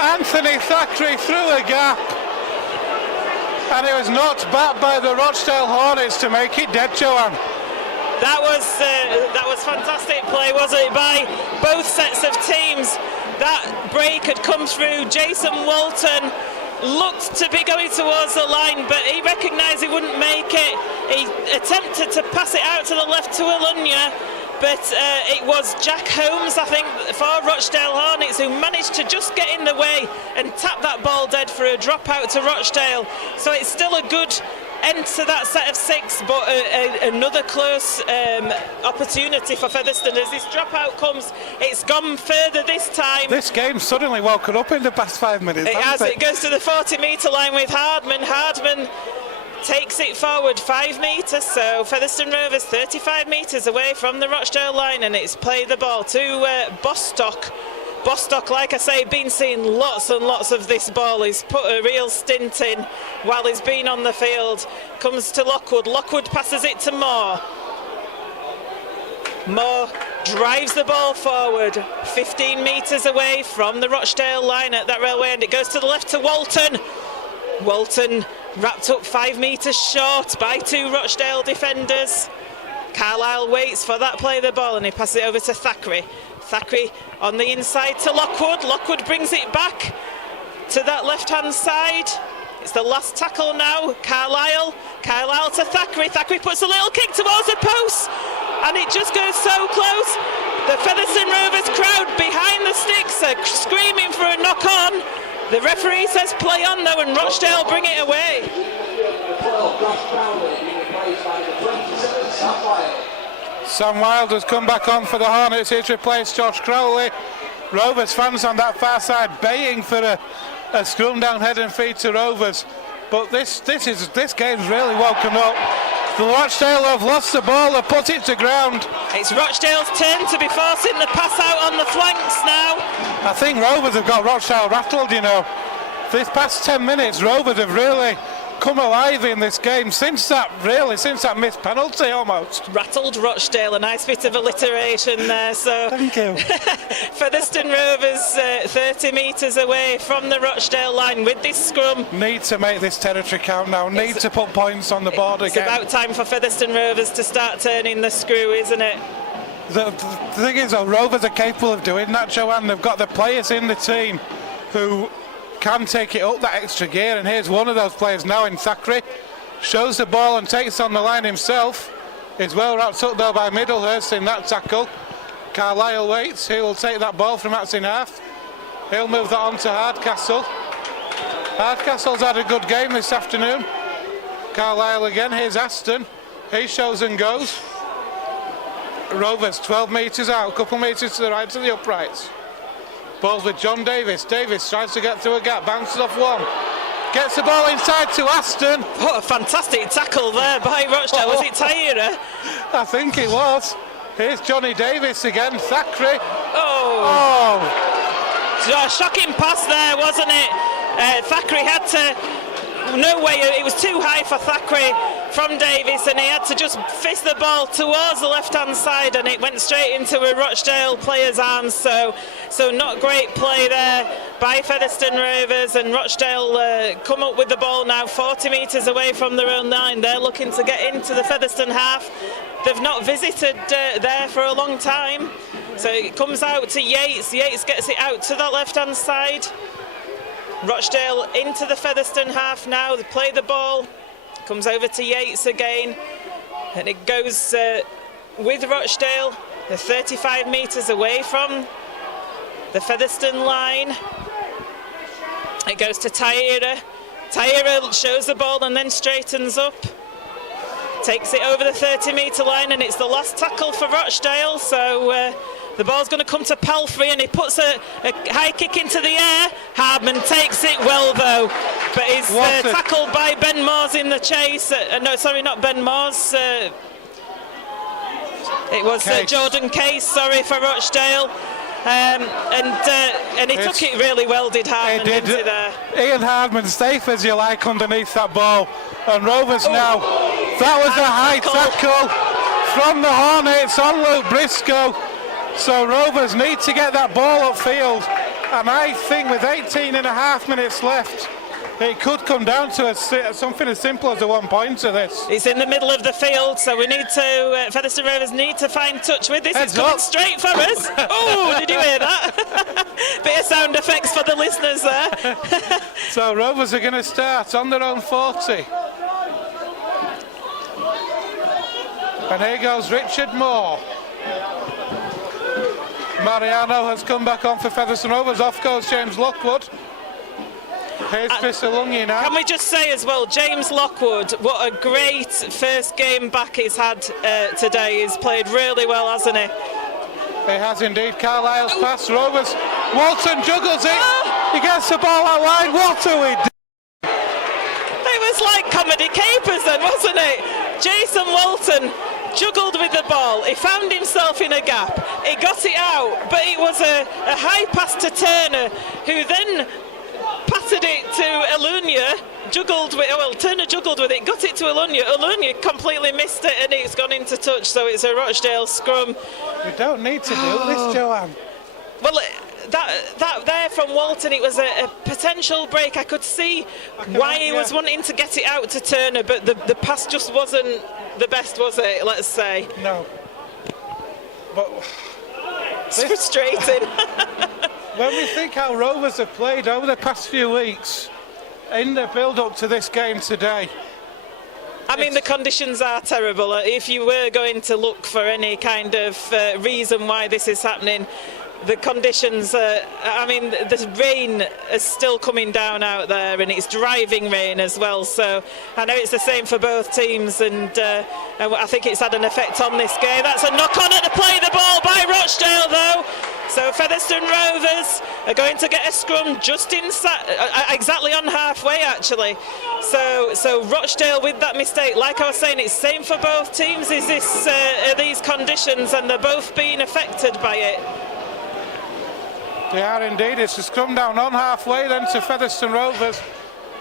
Anthony Thackeray through a gap. And it was knocked back by the Rochdale Hornets to make it dead, Joanne. That was fantastic play, wasn't it, by both sets of teams. That break had come through. Jason Walton looked to be going towards the line, but he recognised he wouldn't make it. He attempted to pass it out to the left to Alungia, but it was Jack Holmes, I think, for Rochdale Hornets, who managed to just get in the way and tap that ball dead for a drop out to Rochdale. So it's still a good end to that set of 6, but another close opportunity for Featherstone. As this dropout comes, it's gone further this time. This game's suddenly woken up in the past 5 minutes. It has. It goes to the 40-metre line with Hardman. Hardman takes it forward 5 metres, so Featherstone Rovers 35 metres away from the Rochdale line, and it's played the ball to Bostock. Bostock, like I say, been seeing lots and lots of this ball. He's put a real stint in while he's been on the field. Comes to Lockwood. Lockwood passes it to Moore. Moore drives the ball forward 15 metres away from the Rochdale line at that railway end. It goes to the left to Walton. Walton wrapped up 5 metres short by 2 Rochdale defenders. Carlisle waits for that play of the ball, and he passes it over to Thackeray. Thackeray on the inside to Lockwood. Lockwood brings it back to that left-hand side. It's the last tackle now. Carlisle to Thackeray. Thackeray puts a little kick towards the post, and it just goes so close. The Featherstone Rovers crowd behind the sticks are screaming for a knock-on. The referee says play on though, and Rochdale bring it away. Sam Wilde has come back on for the Hornets. He's replaced Josh Crowley. Rovers fans on that far side baying for a scrum down head and feet to Rovers. But this game's really woken up. The Rochdale have lost the ball, have put it to ground. It's Rochdale's turn to be forcing the pass out on the flanks now. I think Rovers have got Rochdale rattled, you know. For this past 10 minutes, Rovers have really come alive in this game since that missed penalty almost. Rattled Rochdale, a nice bit of alliteration there. So Thank you. Featherstone Rovers 30 metres away from the Rochdale line with this scrum. Need to make this territory count now. Need to put points on the board again. It's about time for Featherstone Rovers to start turning the screw, isn't it? The thing is, though, Rovers are capable of doing that, Joanne. They've got the players in the team who can take it up that extra gear, and here's one of those players now in Thackeray. Shows the ball and takes on the line himself. Is well wrapped up though by Middlehurst in that tackle. Carlisle waits. He will take that ball from Atson half. He'll move that on to Hardcastle. Hardcastle's had a good game this afternoon. Carlisle again. Here's Aston. He shows and goes. Rovers 12 metres out, a couple metres to the right to the uprights. Ball's with John Davis. Davis tries to get through a gap, bounces off one. Gets the ball inside to Aston. What a fantastic tackle there by Rochdale. Was it Tyra? I think it was. Here's Johnny Davis again, Thackeray. Oh. A shocking pass there, wasn't it? Thackeray had to, no way, it was too high for Thackeray from Davis, and he had to just fist the ball towards the left-hand side, and it went straight into a Rochdale player's arms. So not great play there by Featherstone Rovers, and Rochdale come up with the ball now 40 metres away from their own line. They're looking to get into the Featherstone half. They've not visited there for a long time. So it comes out to Yates. Yates gets it out to that left-hand side. Rochdale into the Featherstone half now. They play the ball. Comes over to Yates again, and it goes with Rochdale. They're 35 metres away from the Featherstone line. It goes to Tyra. Tyra shows the ball and then straightens up. Takes it over the 30-metre line, and it's the last tackle for Rochdale. So the ball's going to come to Palfrey, and he puts a high kick into the air. Hardman takes it well, though, but he's tackled by Ben Moores in the chase. No, sorry, not Ben Moores. It was Jordan Case, sorry, for Rochdale. And he took it really well, did Hardman, didn't he, there? Ian Hardman, safe as you like underneath that ball. And Rovers now, that was a high tackle from the Hornets on Luke Briscoe. So Rovers need to get that ball upfield, and I think with 18.5 minutes left, it could come down to something as simple as a 1 pointer. This. It's in the middle of the field, so we need to. Featherstone Rovers need to find touch with this. It's coming straight for us. Oh, did you hear that? Bit of sound effects for the listeners there. So Rovers are going to start on their own 40. And here goes Richard Moore. Mariano has come back on for Featherstone Rovers. Off goes James Lockwood. Here's Chris Alungi now. Can we just say as well, James Lockwood, what a great first game back he's had today. He's played really well, hasn't he? He has indeed. Carlisle's pass. Rovers. Walton juggles it. He gets the ball out wide. What are we doing? It was like comedy capers then, wasn't it? Jason Walton juggled with the ball. He found himself in a gap. He got it out, but it was a high pass to Turner, who then patted it to Alunya. Turner juggled with it, got it to Alunya. Alunya completely missed it, and it's gone into touch. So it's a Rochdale scrum. We don't need to do this, Joanne. Well, that there from Walton, it was a potential break. I could see why he was wanting to get it out to Turner, but the pass just wasn't the best, was it? Let's say. No. But it's frustrating. When we think how Rovers have played over the past few weeks in the build-up to this game today, I mean, the conditions are terrible. If you were going to look for any kind of reason why this is happening, the conditions, the rain is still coming down out there, and it's driving rain as well. So I know it's the same for both teams, and I think it's had an effect on this game. That's a knock-on at the play the ball by Rochdale, though. So Featherstone Rovers are going to get a scrum just inside, exactly on halfway, actually. So Rochdale with that mistake, like I was saying, it's same for both teams. Is this these conditions, and they're both being affected by it. They are indeed. It's a scrum down on halfway then to Featherstone Rovers.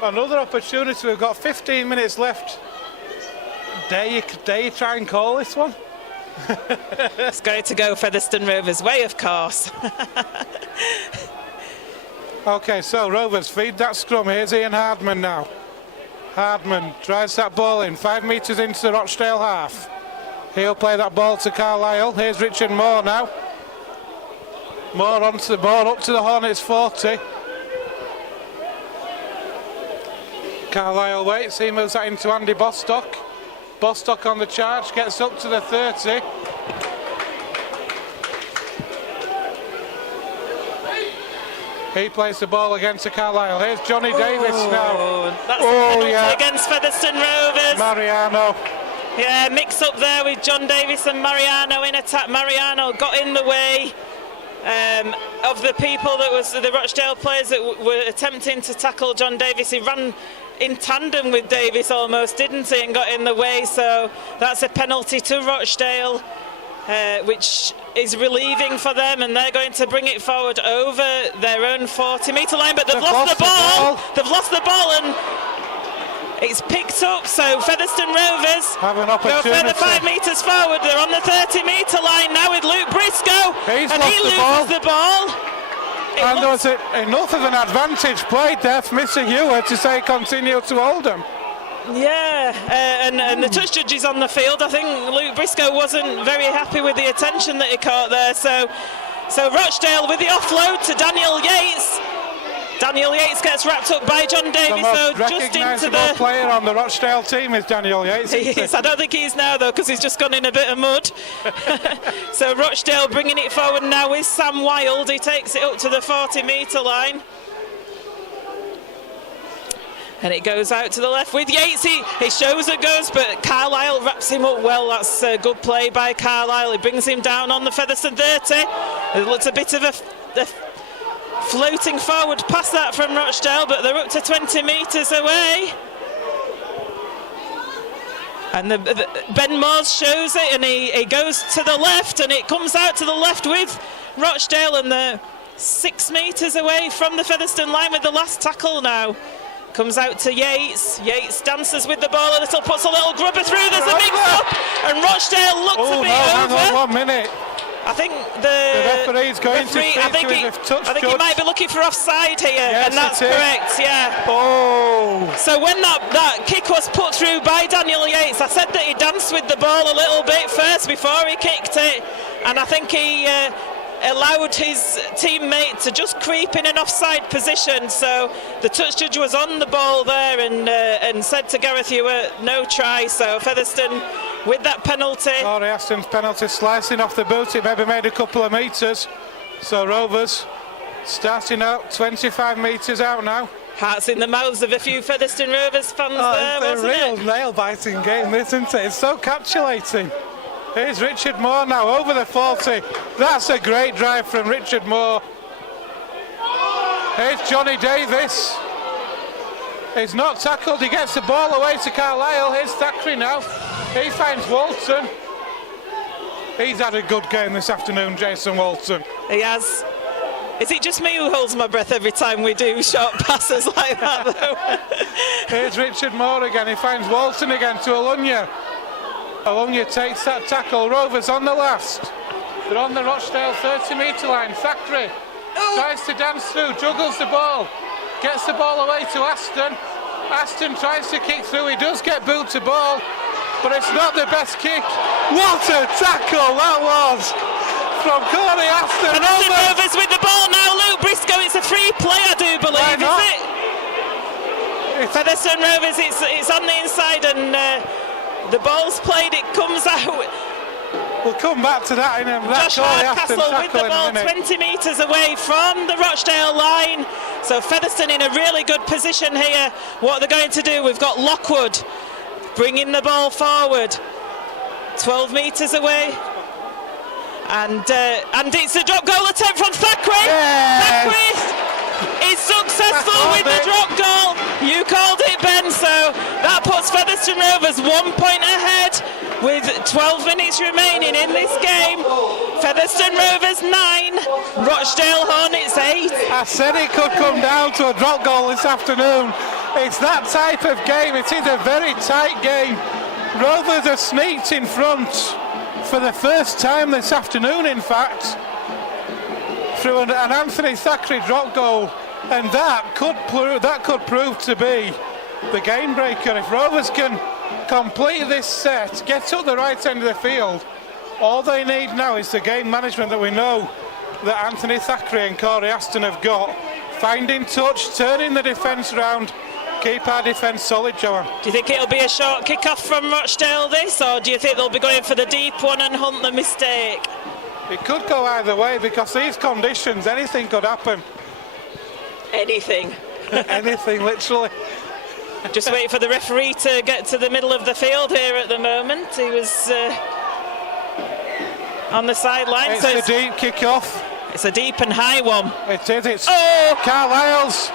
Another opportunity. We've got 15 minutes left. Dare you try and call this one? It's going to go Featherstone Rovers' way, of course. Okay, so Rovers feed that scrum. Here's Ian Hardman now. Hardman drives that ball in, 5 metres into the Rochdale half. He'll play that ball to Carlisle. Here's Richard Moore now. Moore up to the Hornets 40. Carlisle waits, he moves that into Andy Bostock. Bostock on the charge, gets up to the 30. He plays the ball again to Carlisle. Here's Johnny Davis now. That's a penalty against Featherstone Rovers. Mariano. Yeah, mix up there with John Davis and Mariano in attack. Mariano got in the way of the people that was the Rochdale players that were attempting to tackle John Davis. He ran in tandem with Davis almost, didn't he, and got in the way. So that's a penalty to Rochdale, which is relieving for them, and they're going to bring it forward over their own 40-metre line, but they've lost the ball. They've lost the ball, and it's picked up, so Featherstone Rovers have an go opportunity. further 5 metres forward. They're on the 30-metre line now with Luke Briscoe, and he loses the ball. And there was enough of an advantage played there for Mr. Hewer to say continue to hold them. Yeah, and the touch judge is on the field. I think Luke Briscoe wasn't very happy with the attention that he caught there. So Rochdale with the offload to Daniel Yates. Daniel Yates gets wrapped up by John Davis. The most recognisable player on the Rochdale team is Daniel Yates. He is. I don't think he is now though, because he's just gone in a bit of mud. So Rochdale bringing it forward now with Sam Wild. He takes it up to the 40-metre line. And it goes out to the left with Yates. He shows it goes, but Carlisle wraps him up well. That's a good play by Carlisle. He brings him down on the Featherstone 30. It looks a bit of a floating forward past that from Rochdale, but they're up to 20 metres away. And Ben Moores shows it, and he goes to the left, and it comes out to the left with Rochdale, and they're 6 metres away from the Featherstone line with the last tackle now. Comes out to Yates. Yates dances with the ball a little, puts a little grubber through. There's a mix-up, and Rochdale looks a bit over. Hang on 1 minute. I think the referee's going to speak to his touch judge. He might be looking for offside here, yes, and that's correct, yeah. Oh! So when that kick was put through by Daniel Yates, I said that he danced with the ball a little bit first before he kicked it, and I think he allowed his teammate to just creep in an offside position. So the touch judge was on the ball there and said to Gareth Hewer, no try. So Featherstone with that penalty. Laurie Aston's penalty slicing off the boot. It maybe made a couple of metres. So Rovers starting out 25 metres out now. Hearts in the mouths of a few Featherstone Rovers fans there, wasn't it? It's a real nail-biting game, isn't it? It's so capitulating. Here's Richard Moore now over the 40. That's a great drive from Richard Moore. Here's Johnny Davis. He's not tackled. He gets the ball away to Carlisle. Here's Thackeray now. He finds Walton. He's had a good game this afternoon, Jason Walton. He has. Is it just me who holds my breath every time we do short passes like that, though? Here's Richard Moore again. He finds Walton again to Alunya. Alunya takes that tackle. Rovers on the last. They're on the Rochdale 30-metre line. Thackeray tries to dance through, juggles the ball, gets the ball away to Aston. Aston tries to kick through. He does get boot to ball, but it's not the best kick. What a tackle that was from Corey Aston. Featherstone Rovers with the ball now. Luke Briscoe, it's a free play, I do believe, is it? Featherstone Rovers, it's on the inside, and the ball's played, it comes out. We'll come back to that in a minute. Josh Hardcastle with the ball 20 metres away from the Rochdale line. So Featherstone in a really good position here. What they're going to do, we've got Lockwood bringing the ball forward. 12 metres away. And it's a drop goal attempt from Thackeray. Yes. Thackeray is successful with the drop goal. You called it, Ben. So that puts Featherstone Rovers 1 point ahead with 12 minutes remaining in this game. Featherstone Rovers 9, Rochdale Hornets 8. I said it could come down to a drop goal this afternoon. It's that type of game. It is a very tight game. Rovers are sneaked in front for the first time this afternoon, in fact, through an Anthony Thackeray drop goal, and that could prove to be the game breaker. If Rovers can complete this set, get up the right end of the field, all they need now is the game management that we know that Anthony Thackeray and Corey Aston have got. Finding touch, turning the defence around, keep our defence solid, Joanne. Do you think it'll be a short kick-off from Rochdale this, or do you think they'll be going for the deep one and hunt the mistake? It could go either way, because these conditions, anything could happen. Anything. Anything, literally. Just wait for the referee to get to the middle of the field here at the moment. He was on the sideline. It's a deep kick-off. It's a deep and high one. It is. It's Oh! Carlisle's.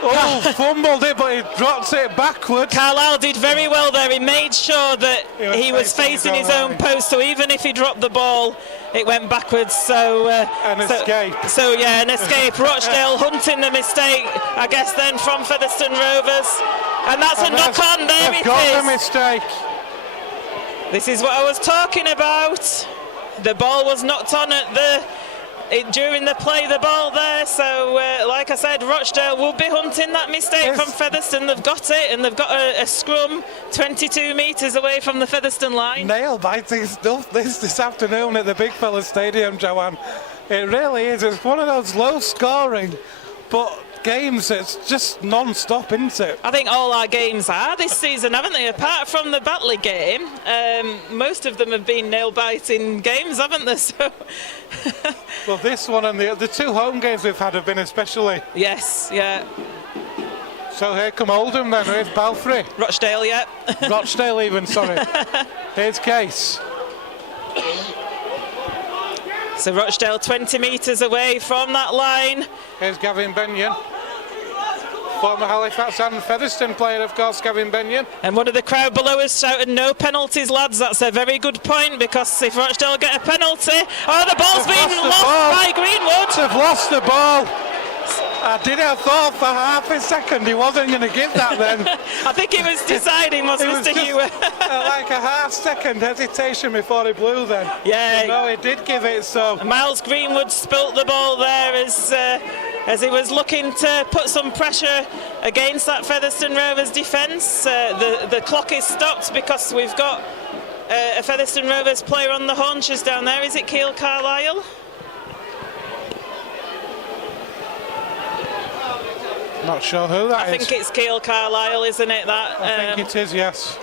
Oh, fumbled it, but he dropped it backwards. Carlisle did very well there. He made sure that he was facing his own post, so even if he dropped the ball, it went backwards. An escape. So yeah, an escape. Rochdale hunting the mistake, I guess, then from Featherstone Rovers. And that's a knock-on. There it got is. the mistake. This is what I was talking about. The ball was knocked on at during the play, the ball there. So, like I said, Rochdale will be hunting that mistake from Featherstone. They've got it, and they've got a scrum 22 metres away from the Featherstone line. Nail-biting stuff this afternoon at the Big Fella Stadium, Joanne. It really is. It's one of those low-scoring, but games, it's just non-stop, isn't it? I think all our games are this season, haven't they? Apart from the Batley game, most of them have been nail-biting games, haven't they? So well, this one and the two home games we've had have been especially. Yes, yeah. So here come Oldham then, here's Balfrey. Rochdale, yeah. Rochdale even, sorry. Here's Case. So Rochdale 20 metres away from that line. Here's Gavin Benyon. Former Halifax and Featherstone player, of course, Gavin Benyon. And one of the crowd below us shouted, no penalties, lads. That's a very good point, because if Rochdale get a penalty... Oh, the ball's been lost by Greenwood. They've lost the ball. I thought for half a second he wasn't going to give that then. I think he was deciding, was Mr. Hewer. Like a half-second hesitation before he blew then. Yeah. But no, he did give it, so... Miles Greenwood spilt the ball there as he was looking to put some pressure against that Featherstone Rovers defence. The clock is stopped because we've got a Featherstone Rovers player on the haunches down there. Is it Keil Carlisle? Not sure who that is. I think it's Keil Carlisle, isn't it? I think it is, yes.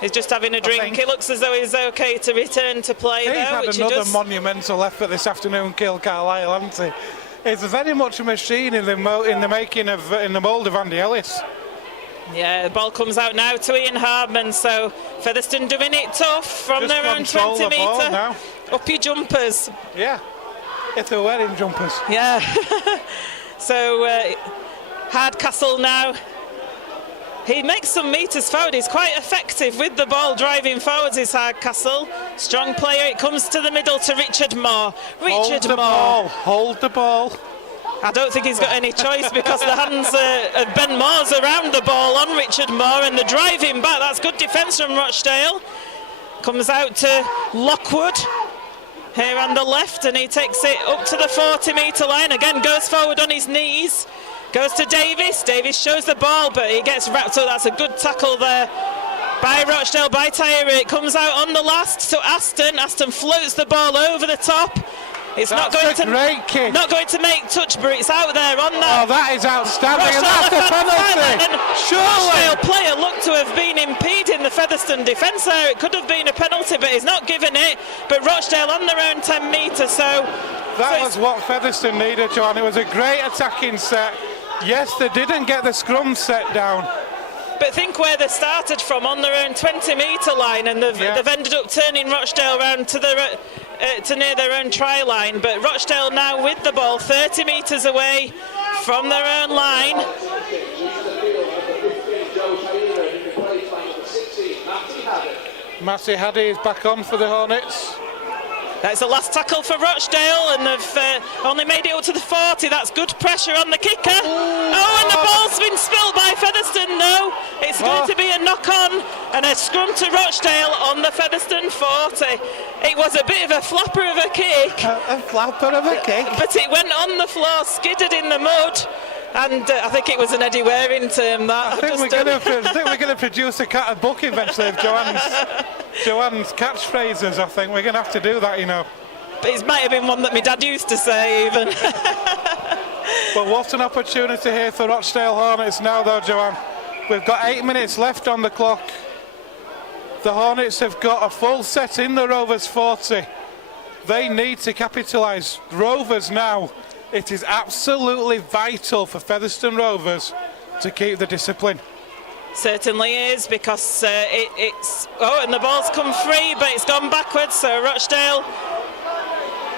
He's just having a drink. It looks as though he's okay to return to play, He's though. had another monumental effort this afternoon, Keil Carlisle, hasn't he? He's very much a machine in the mould of Andy Ellis. Yeah, the ball comes out now to Ian Hardman, so Featherstone doing it tough from Just their own 20 metre. Uppy jumpers. Yeah, if they're wearing jumpers. Yeah. So Hardcastle now. He makes some metres forward. He's quite effective with the ball driving forwards, is Hardcastle. Strong player. It comes to the middle to Richard Moore. Hold the ball. I don't think he's got any choice because the hands of Ben Moore's around the ball on Richard Moore, and the driving back. That's good defence from Rochdale. Comes out to Lockwood here on the left, and he takes it up to the 40 metre line. Again, goes forward on his knees. Goes to Davis. Davis shows the ball, but he gets wrapped up. That's a good tackle there by Rochdale, by Tyree. It comes out on the last to Aston. Aston floats the ball over the top. It's not going to make touch, but it's out there on that. Oh, that is outstanding. And that's a penalty. Rochdale player looked to have been impeding the Featherstone defence there. It could have been a penalty, but he's not given it. But Rochdale on their own 10 metres, so... That was what Featherstone needed, John. It was a great attacking set. Yes, they didn't get the scrum set down. But think where they started from, on their own 20 metre line, and they've ended up turning Rochdale around to near their own try line. But Rochdale now with the ball 30 metres away from their own line. Matty Haddy is back on for the Hornets. That's the last tackle for Rochdale, and they've only made it up to the 40. That's good pressure on the kicker. Oh, and the ball's been spilled by Featherstone. No, it's going to be a knock-on and a scrum to Rochdale on the Featherstone 40. It was a bit of a flapper of a kick. A flapper of a kick? But it went on the floor, skidded in the mud. And I think it was an Eddie Waring term, that. I think we're going to produce a book eventually of Joanne's catchphrases. I think we're going to have to do that, you know. But it might have been one that my dad used to say, even. But what an opportunity here for Rochdale Hornets now, though, Joanne. We've got 8 minutes left on the clock. The Hornets have got a full set in the Rovers 40. They need to capitalise. Rovers now. It is absolutely vital for Featherstone Rovers to keep the discipline. Certainly is, because it's... Oh, and the ball's come free, but it's gone backwards, so Rochdale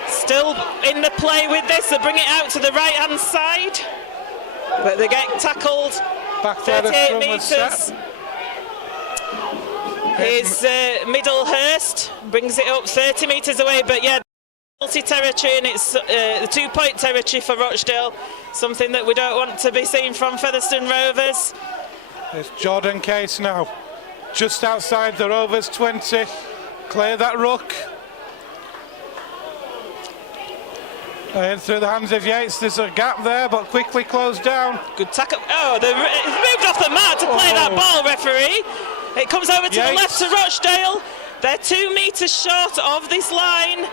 still in the play with this. They bring it out to the right-hand side, but they get tackled Back 38 metres. Here's Middlehurst, brings it up 30 metres away, but yeah, territory, and it's the 2-point territory for Rochdale, something that we don't want to be seen from Featherstone Rovers. It's Jordan Case now, just outside the Rovers 20. Clear that ruck. And through the hands of Yates, there's a gap there, but quickly closed down. Good tackle. Oh, they've moved off the mat to play that ball, referee. It comes over to the left to Rochdale. They're 2 metres short of this line.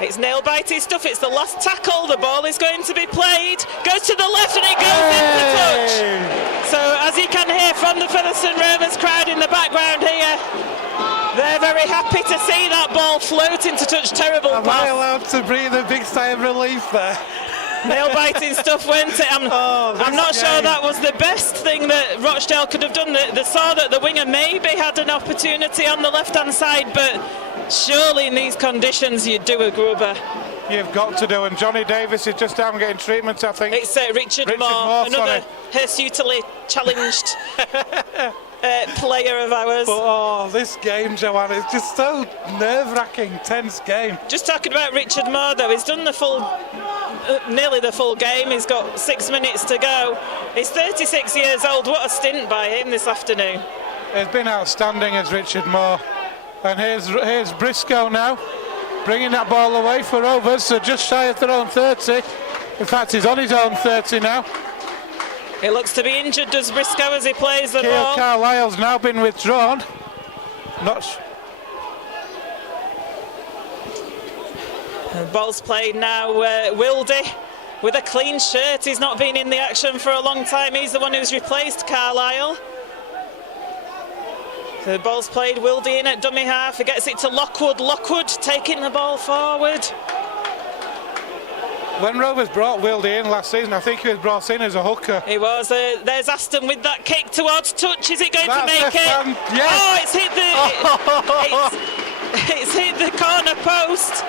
It's nail-biting stuff. It's the last tackle. The ball is going to be played. Goes to the left and it goes into touch. So as you can hear from the Featherstone Rovers crowd in the background here, they're very happy to see that ball float into touch. Terrible pass. Am I allowed to breathe a big sigh of relief there? Nail-biting stuff, weren't it? I'm not sure that was the best thing that Rochdale could have done. They saw that the winger maybe had an opportunity on the left-hand side, but surely in these conditions you'd do a grubber. You've got to do, and Johnny Davis is just down getting treatment, I think. It's Richard Moore, another hirsutely challenged player of ours. But, this game, Joanne, is just so nerve-wracking, tense game. Just talking about Richard Moore, though, he's done the full, nearly the full game. He's got 6 minutes to go. He's 36 years old. What a stint by him this afternoon. It's been outstanding as Richard Moore. And here's Briscoe now, bringing that ball away for Rovers, so just shy of their own 30. In fact, he's on his own 30 now. He looks to be injured, does Briscoe, as he plays the ball. Carlisle's now been withdrawn. The ball's played now. Wildy with a clean shirt. He's not been in the action for a long time. He's the one who's replaced Carlisle. The ball's played. Wildy in at dummy half. He gets it to Lockwood. Lockwood taking the ball forward. When Rovers brought Wildy in last season, I think he was brought in as a hooker. He was. There's Aston with that kick towards touch. Is it going to make it? Yes. Oh, it's hit the. It's hit the corner post.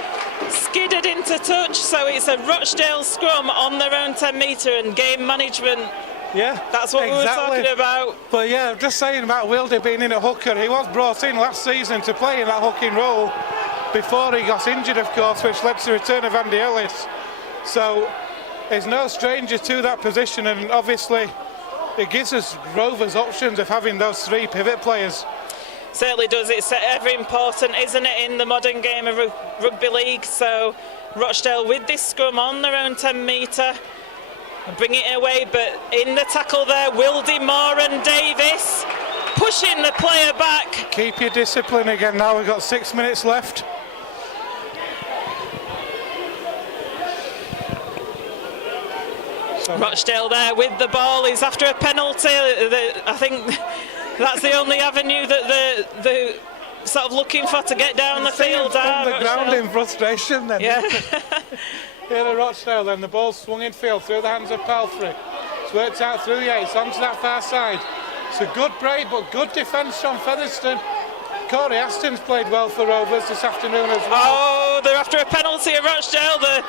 Skidded into touch. So it's a Rochdale scrum on their own 10-metre, and game management. Yeah, that's what we were talking about. But yeah, I'm just saying about Wildy being in a hooker. He was brought in last season to play in that hooking role before he got injured, of course, which led to the return of Andy Ellis. So he's no stranger to that position, and obviously it gives us Rovers options of having those 3 pivot players. Certainly does. It's ever important, isn't it, in the modern game of rugby league? So Rochdale with this scrum on their own 10-metre. Bring it away, but in the tackle there, Wildy, Moore and Davis pushing the player back. Keep your discipline again now. We've got 6 minutes left. Rochdale there with the ball. He's after a penalty. I think that's the only avenue that they're sort of looking for to get down the field. From the ground in frustration then. Yeah. Here at Rochdale then, the ball swung in field through the hands of Palfrey. It's worked out through Yates onto that far side. It's a good break, but good defence from Featherstone. Corey Aston's played well for Rovers this afternoon as well. Oh, they're after a penalty at Rochdale. They're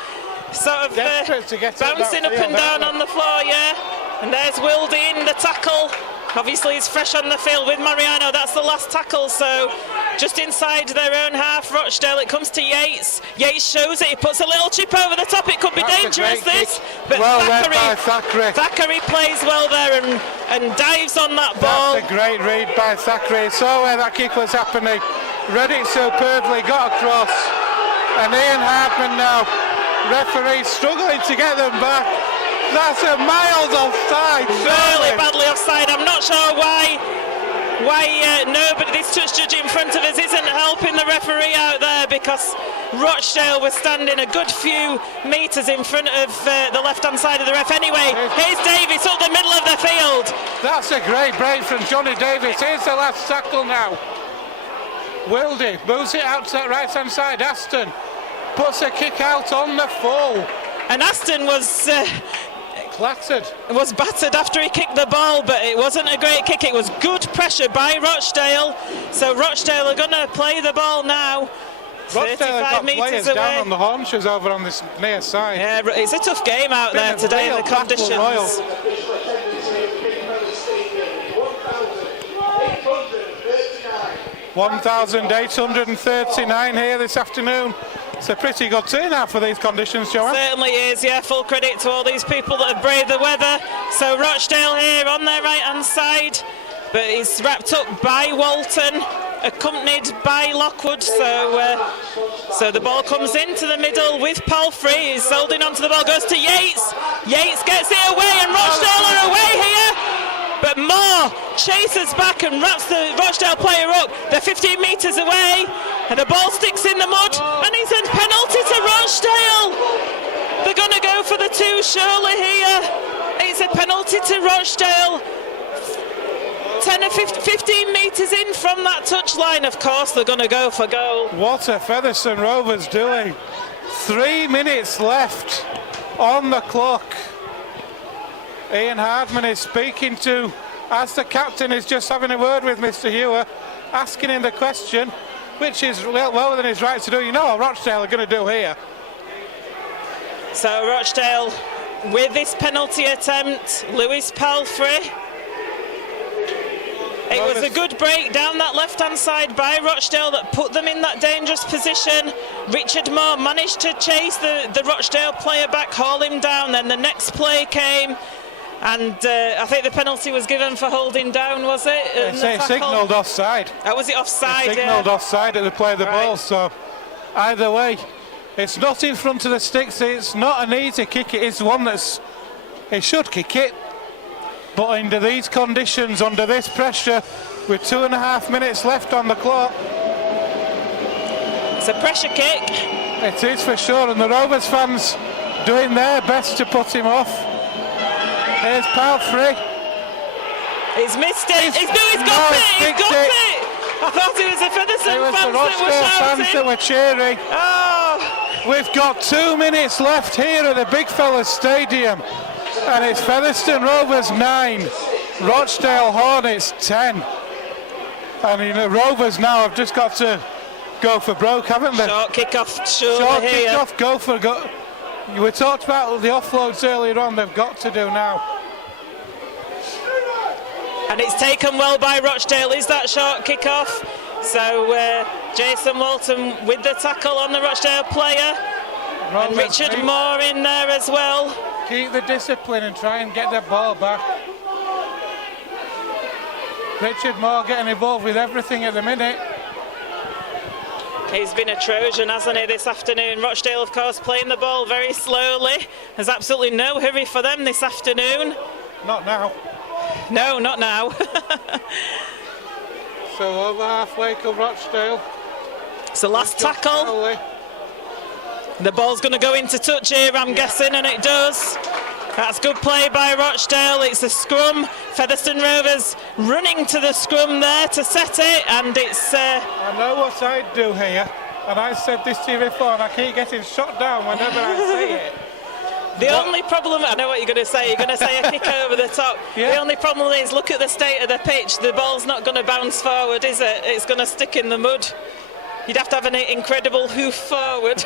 sort of to get bouncing up and down on the floor, yeah. And there's Wildy in the tackle. Obviously he's fresh on the field with Mariano. That's the last tackle, so just inside their own half. Rochdale, it comes to Yates. Yates shows it, he puts a little chip over the top. It could be dangerous, this. But well read by Thackeray. Thackeray plays well there and dives on that ball. That's a great read by Thackeray. Saw where that kick was happening, read it superbly, got across. And Ian Hartman now, referee struggling to get them back. That's a miles offside. Really badly offside. I'm not sure why nobody, this touch judge in front of us isn't helping the referee out there, because Rochdale was standing a good few metres in front of the left-hand side of the ref. Anyway, here's Davis up the middle of the field. That's a great break from Johnny Davis. Here's the last tackle now. Wildy moves it out to that right-hand side. Aston puts a kick out on the full. And Aston was battered after he kicked the ball, but it wasn't a great kick. It was good pressure by Rochdale. So Rochdale are going to play the ball now. Rochdale have got players away. Down on the haunches over on this near side. Yeah, it's a tough game out there today in the conditions. 1,839 here this afternoon. It's a pretty good turnout for these conditions, Joanne. Certainly is, yeah. Full credit to all these people that have braved the weather. So Rochdale here on their right-hand side, but he's wrapped up by Walton, accompanied by Lockwood. So the ball comes into the middle with Palfrey. He's holding onto the ball, goes to Yates. Yates gets it away, and Rochdale are away here. But Moore chases back and wraps the Rochdale player up. They're 15 metres away, and the ball sticks in the mud, and it's a penalty to Rochdale. They're going to go for the two surely here. It's a penalty to Rochdale. 10 or 15 metres in from that touchline, of course, they're going to go for goal. What are Featherstone Rovers doing? 3 minutes left on the clock. Ian Hardman is speaking to, as the captain is just having a word with Mr. Hewer, asking him the question, which is well within his right to do. You know what Rochdale are going to do here. So Rochdale with this penalty attempt, Lewis Palfrey. It was a good break down that left-hand side by Rochdale that put them in that dangerous position. Richard Moore managed to chase the Rochdale player back, haul him down. Then the next play came, and I think the penalty was given for holding down, was it? It's signalled offside. Was it offside? It's signalled offside at the play of the ball, so either way, it's not in front of the sticks. It's not an easy kick. It is one he should kick it. But under these conditions, under this pressure, with 2.5 minutes left on the clock. It's a pressure kick. It is for sure, and the Rovers fans doing their best to put him off. Here's Palfrey. He's missed it. He's got it. I thought it was the Featherstone fans that were cheering. Oh. We've got 2 minutes left here at the Big Fellas Stadium. And it's Featherstone Rovers 9, Rochdale Hornets 10. And the Rovers now have just got to go for broke, haven't they? Short kick-off, Short kick-off, go. We talked about the offloads earlier on, they've got to do now. And it's taken well by Rochdale, is that short kick-off. So Jason Walton with the tackle on the Rochdale player. And Richard Moore in there as well. Keep the discipline and try and get the ball back. Richard Moore getting involved with everything at the minute. He's been a Trojan, hasn't he, this afternoon? Rochdale, of course, playing the ball very slowly. There's absolutely no hurry for them this afternoon. Not now. No, not now. So over halfway to Rochdale. It's the last tackle. The ball's going to go into touch here, I'm guessing, and it does. That's good play by Rochdale. It's a scrum. Featherstone Rovers running to the scrum there to set it, and it's... I know what I'd do here, and I said this to you before, and I keep getting shot down whenever I say it. The only problem, I know what you're going to say, you're going to say a kick over the top. Yeah. The only problem is, look at the state of the pitch. The ball's not going to bounce forward, is it? It's going to stick in the mud. You'd have to have an incredible hoof forward.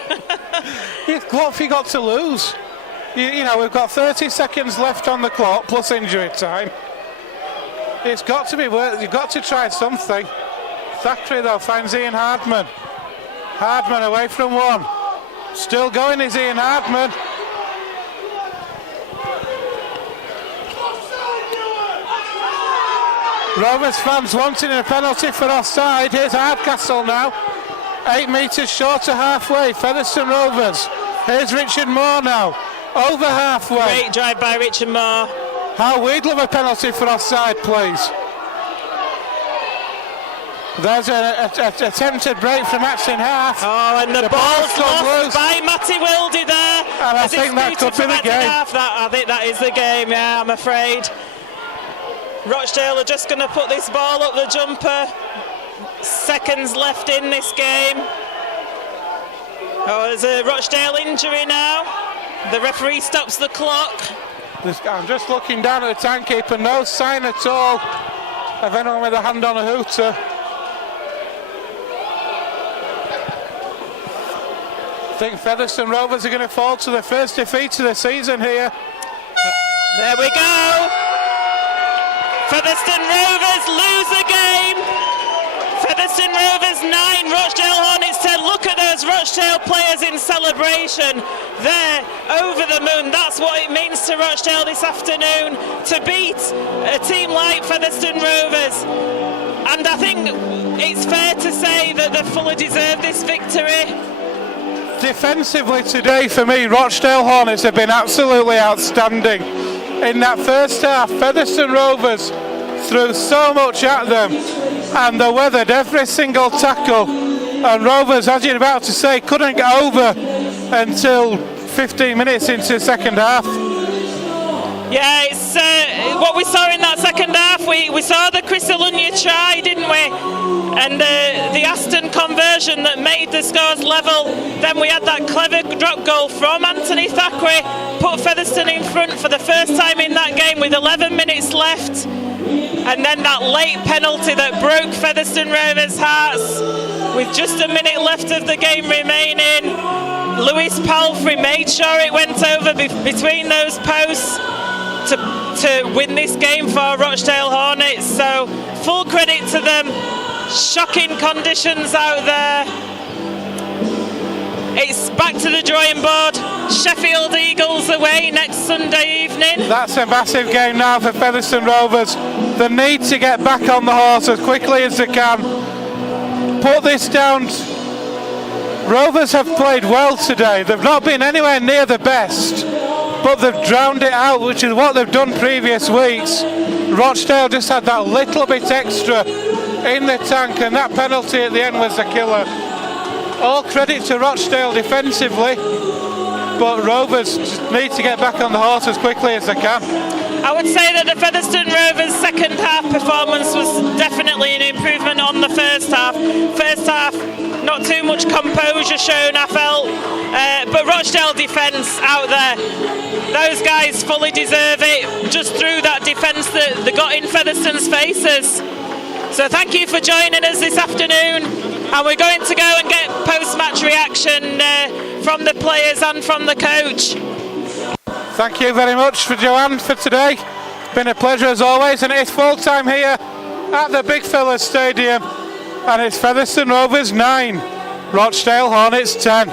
What have you got to lose? You know, we've got 30 seconds left on the clock, plus injury time. It's got to be worth. You've got to try something. Thackeray though finds Ian Hardman. Hardman away from one. Still going is Ian Hardman. Rovers fans wanting a penalty for offside. Here's Hardcastle now. 8 metres short of halfway. Featherstone Rovers. Here's Richard Moore now. Over halfway. Great drive by Richard Moore. How we'd love a penalty for offside, please. There's an attempted break from Maxine Half. Oh, and the ball's lost by Matty Wildy there. And I think that could be the game. I think that is the game, yeah, I'm afraid. Rochdale are just going to put this ball up the jumper. Seconds left in this game. Oh, there's a Rochdale injury now. The referee stops the clock. I'm just looking down at the timekeeper. No sign at all of anyone with a hand on a hooter. I think Featherstone Rovers are going to fall to the first defeat of the season here. There we go. Featherstone Rovers lose a game. Featherstone Rovers 9, Rochdale Hornets 10. Look at those Rochdale players in celebration. They're over the moon. That's what it means to Rochdale this afternoon, to beat a team like Featherstone Rovers. And I think it's fair to say that they fully deserve this victory. Defensively today, for me, Rochdale Hornets have been absolutely outstanding. In that first half, Featherstone Rovers threw so much at them and they weathered every single tackle, and Rovers, as you're about to say, couldn't get over until 15 minutes into the second half. Yeah, it's what we saw in that second half. We saw the Chris Alunya try, didn't we? And the Aston conversion that made the scores level. Then we had that clever drop goal from Anthony Thackeray, put Featherstone in front for the first time in that game with 11 minutes left. And then that late penalty that broke Featherstone Rovers' hearts with just a minute left of the game remaining. Lewis Palfrey made sure it went over between those posts to win this game for Rochdale Hornets. So full credit to them. Shocking conditions out there. It's back to the drawing board. Sheffield Eagles away next Sunday evening. That's a massive game now for Featherstone Rovers. They need to get back on the horse as quickly as they can. Put this down. Rovers have played well today. They've not been anywhere near the best, but they've drowned it out, which is what they've done previous weeks. Rochdale just had that little bit extra in the tank, and that penalty at the end was the killer. All credit to Rochdale defensively, but Rovers just need to get back on the horse as quickly as they can. I would say that the Featherstone Rovers second half performance was definitely an improvement on the first half. First half, not too much composure shown, I felt, but Rochdale defence out there, those guys fully deserve it, just through that defence that they got in Featherstone's faces. So thank you for joining us this afternoon, and we're going to go and get post-match reaction from the players and from the coach. Thank you very much for Joanne for today. Been a pleasure as always, and it's full time here at the Big Fellas Stadium, and it's Featherstone Rovers 9, Rochdale Hornets 10.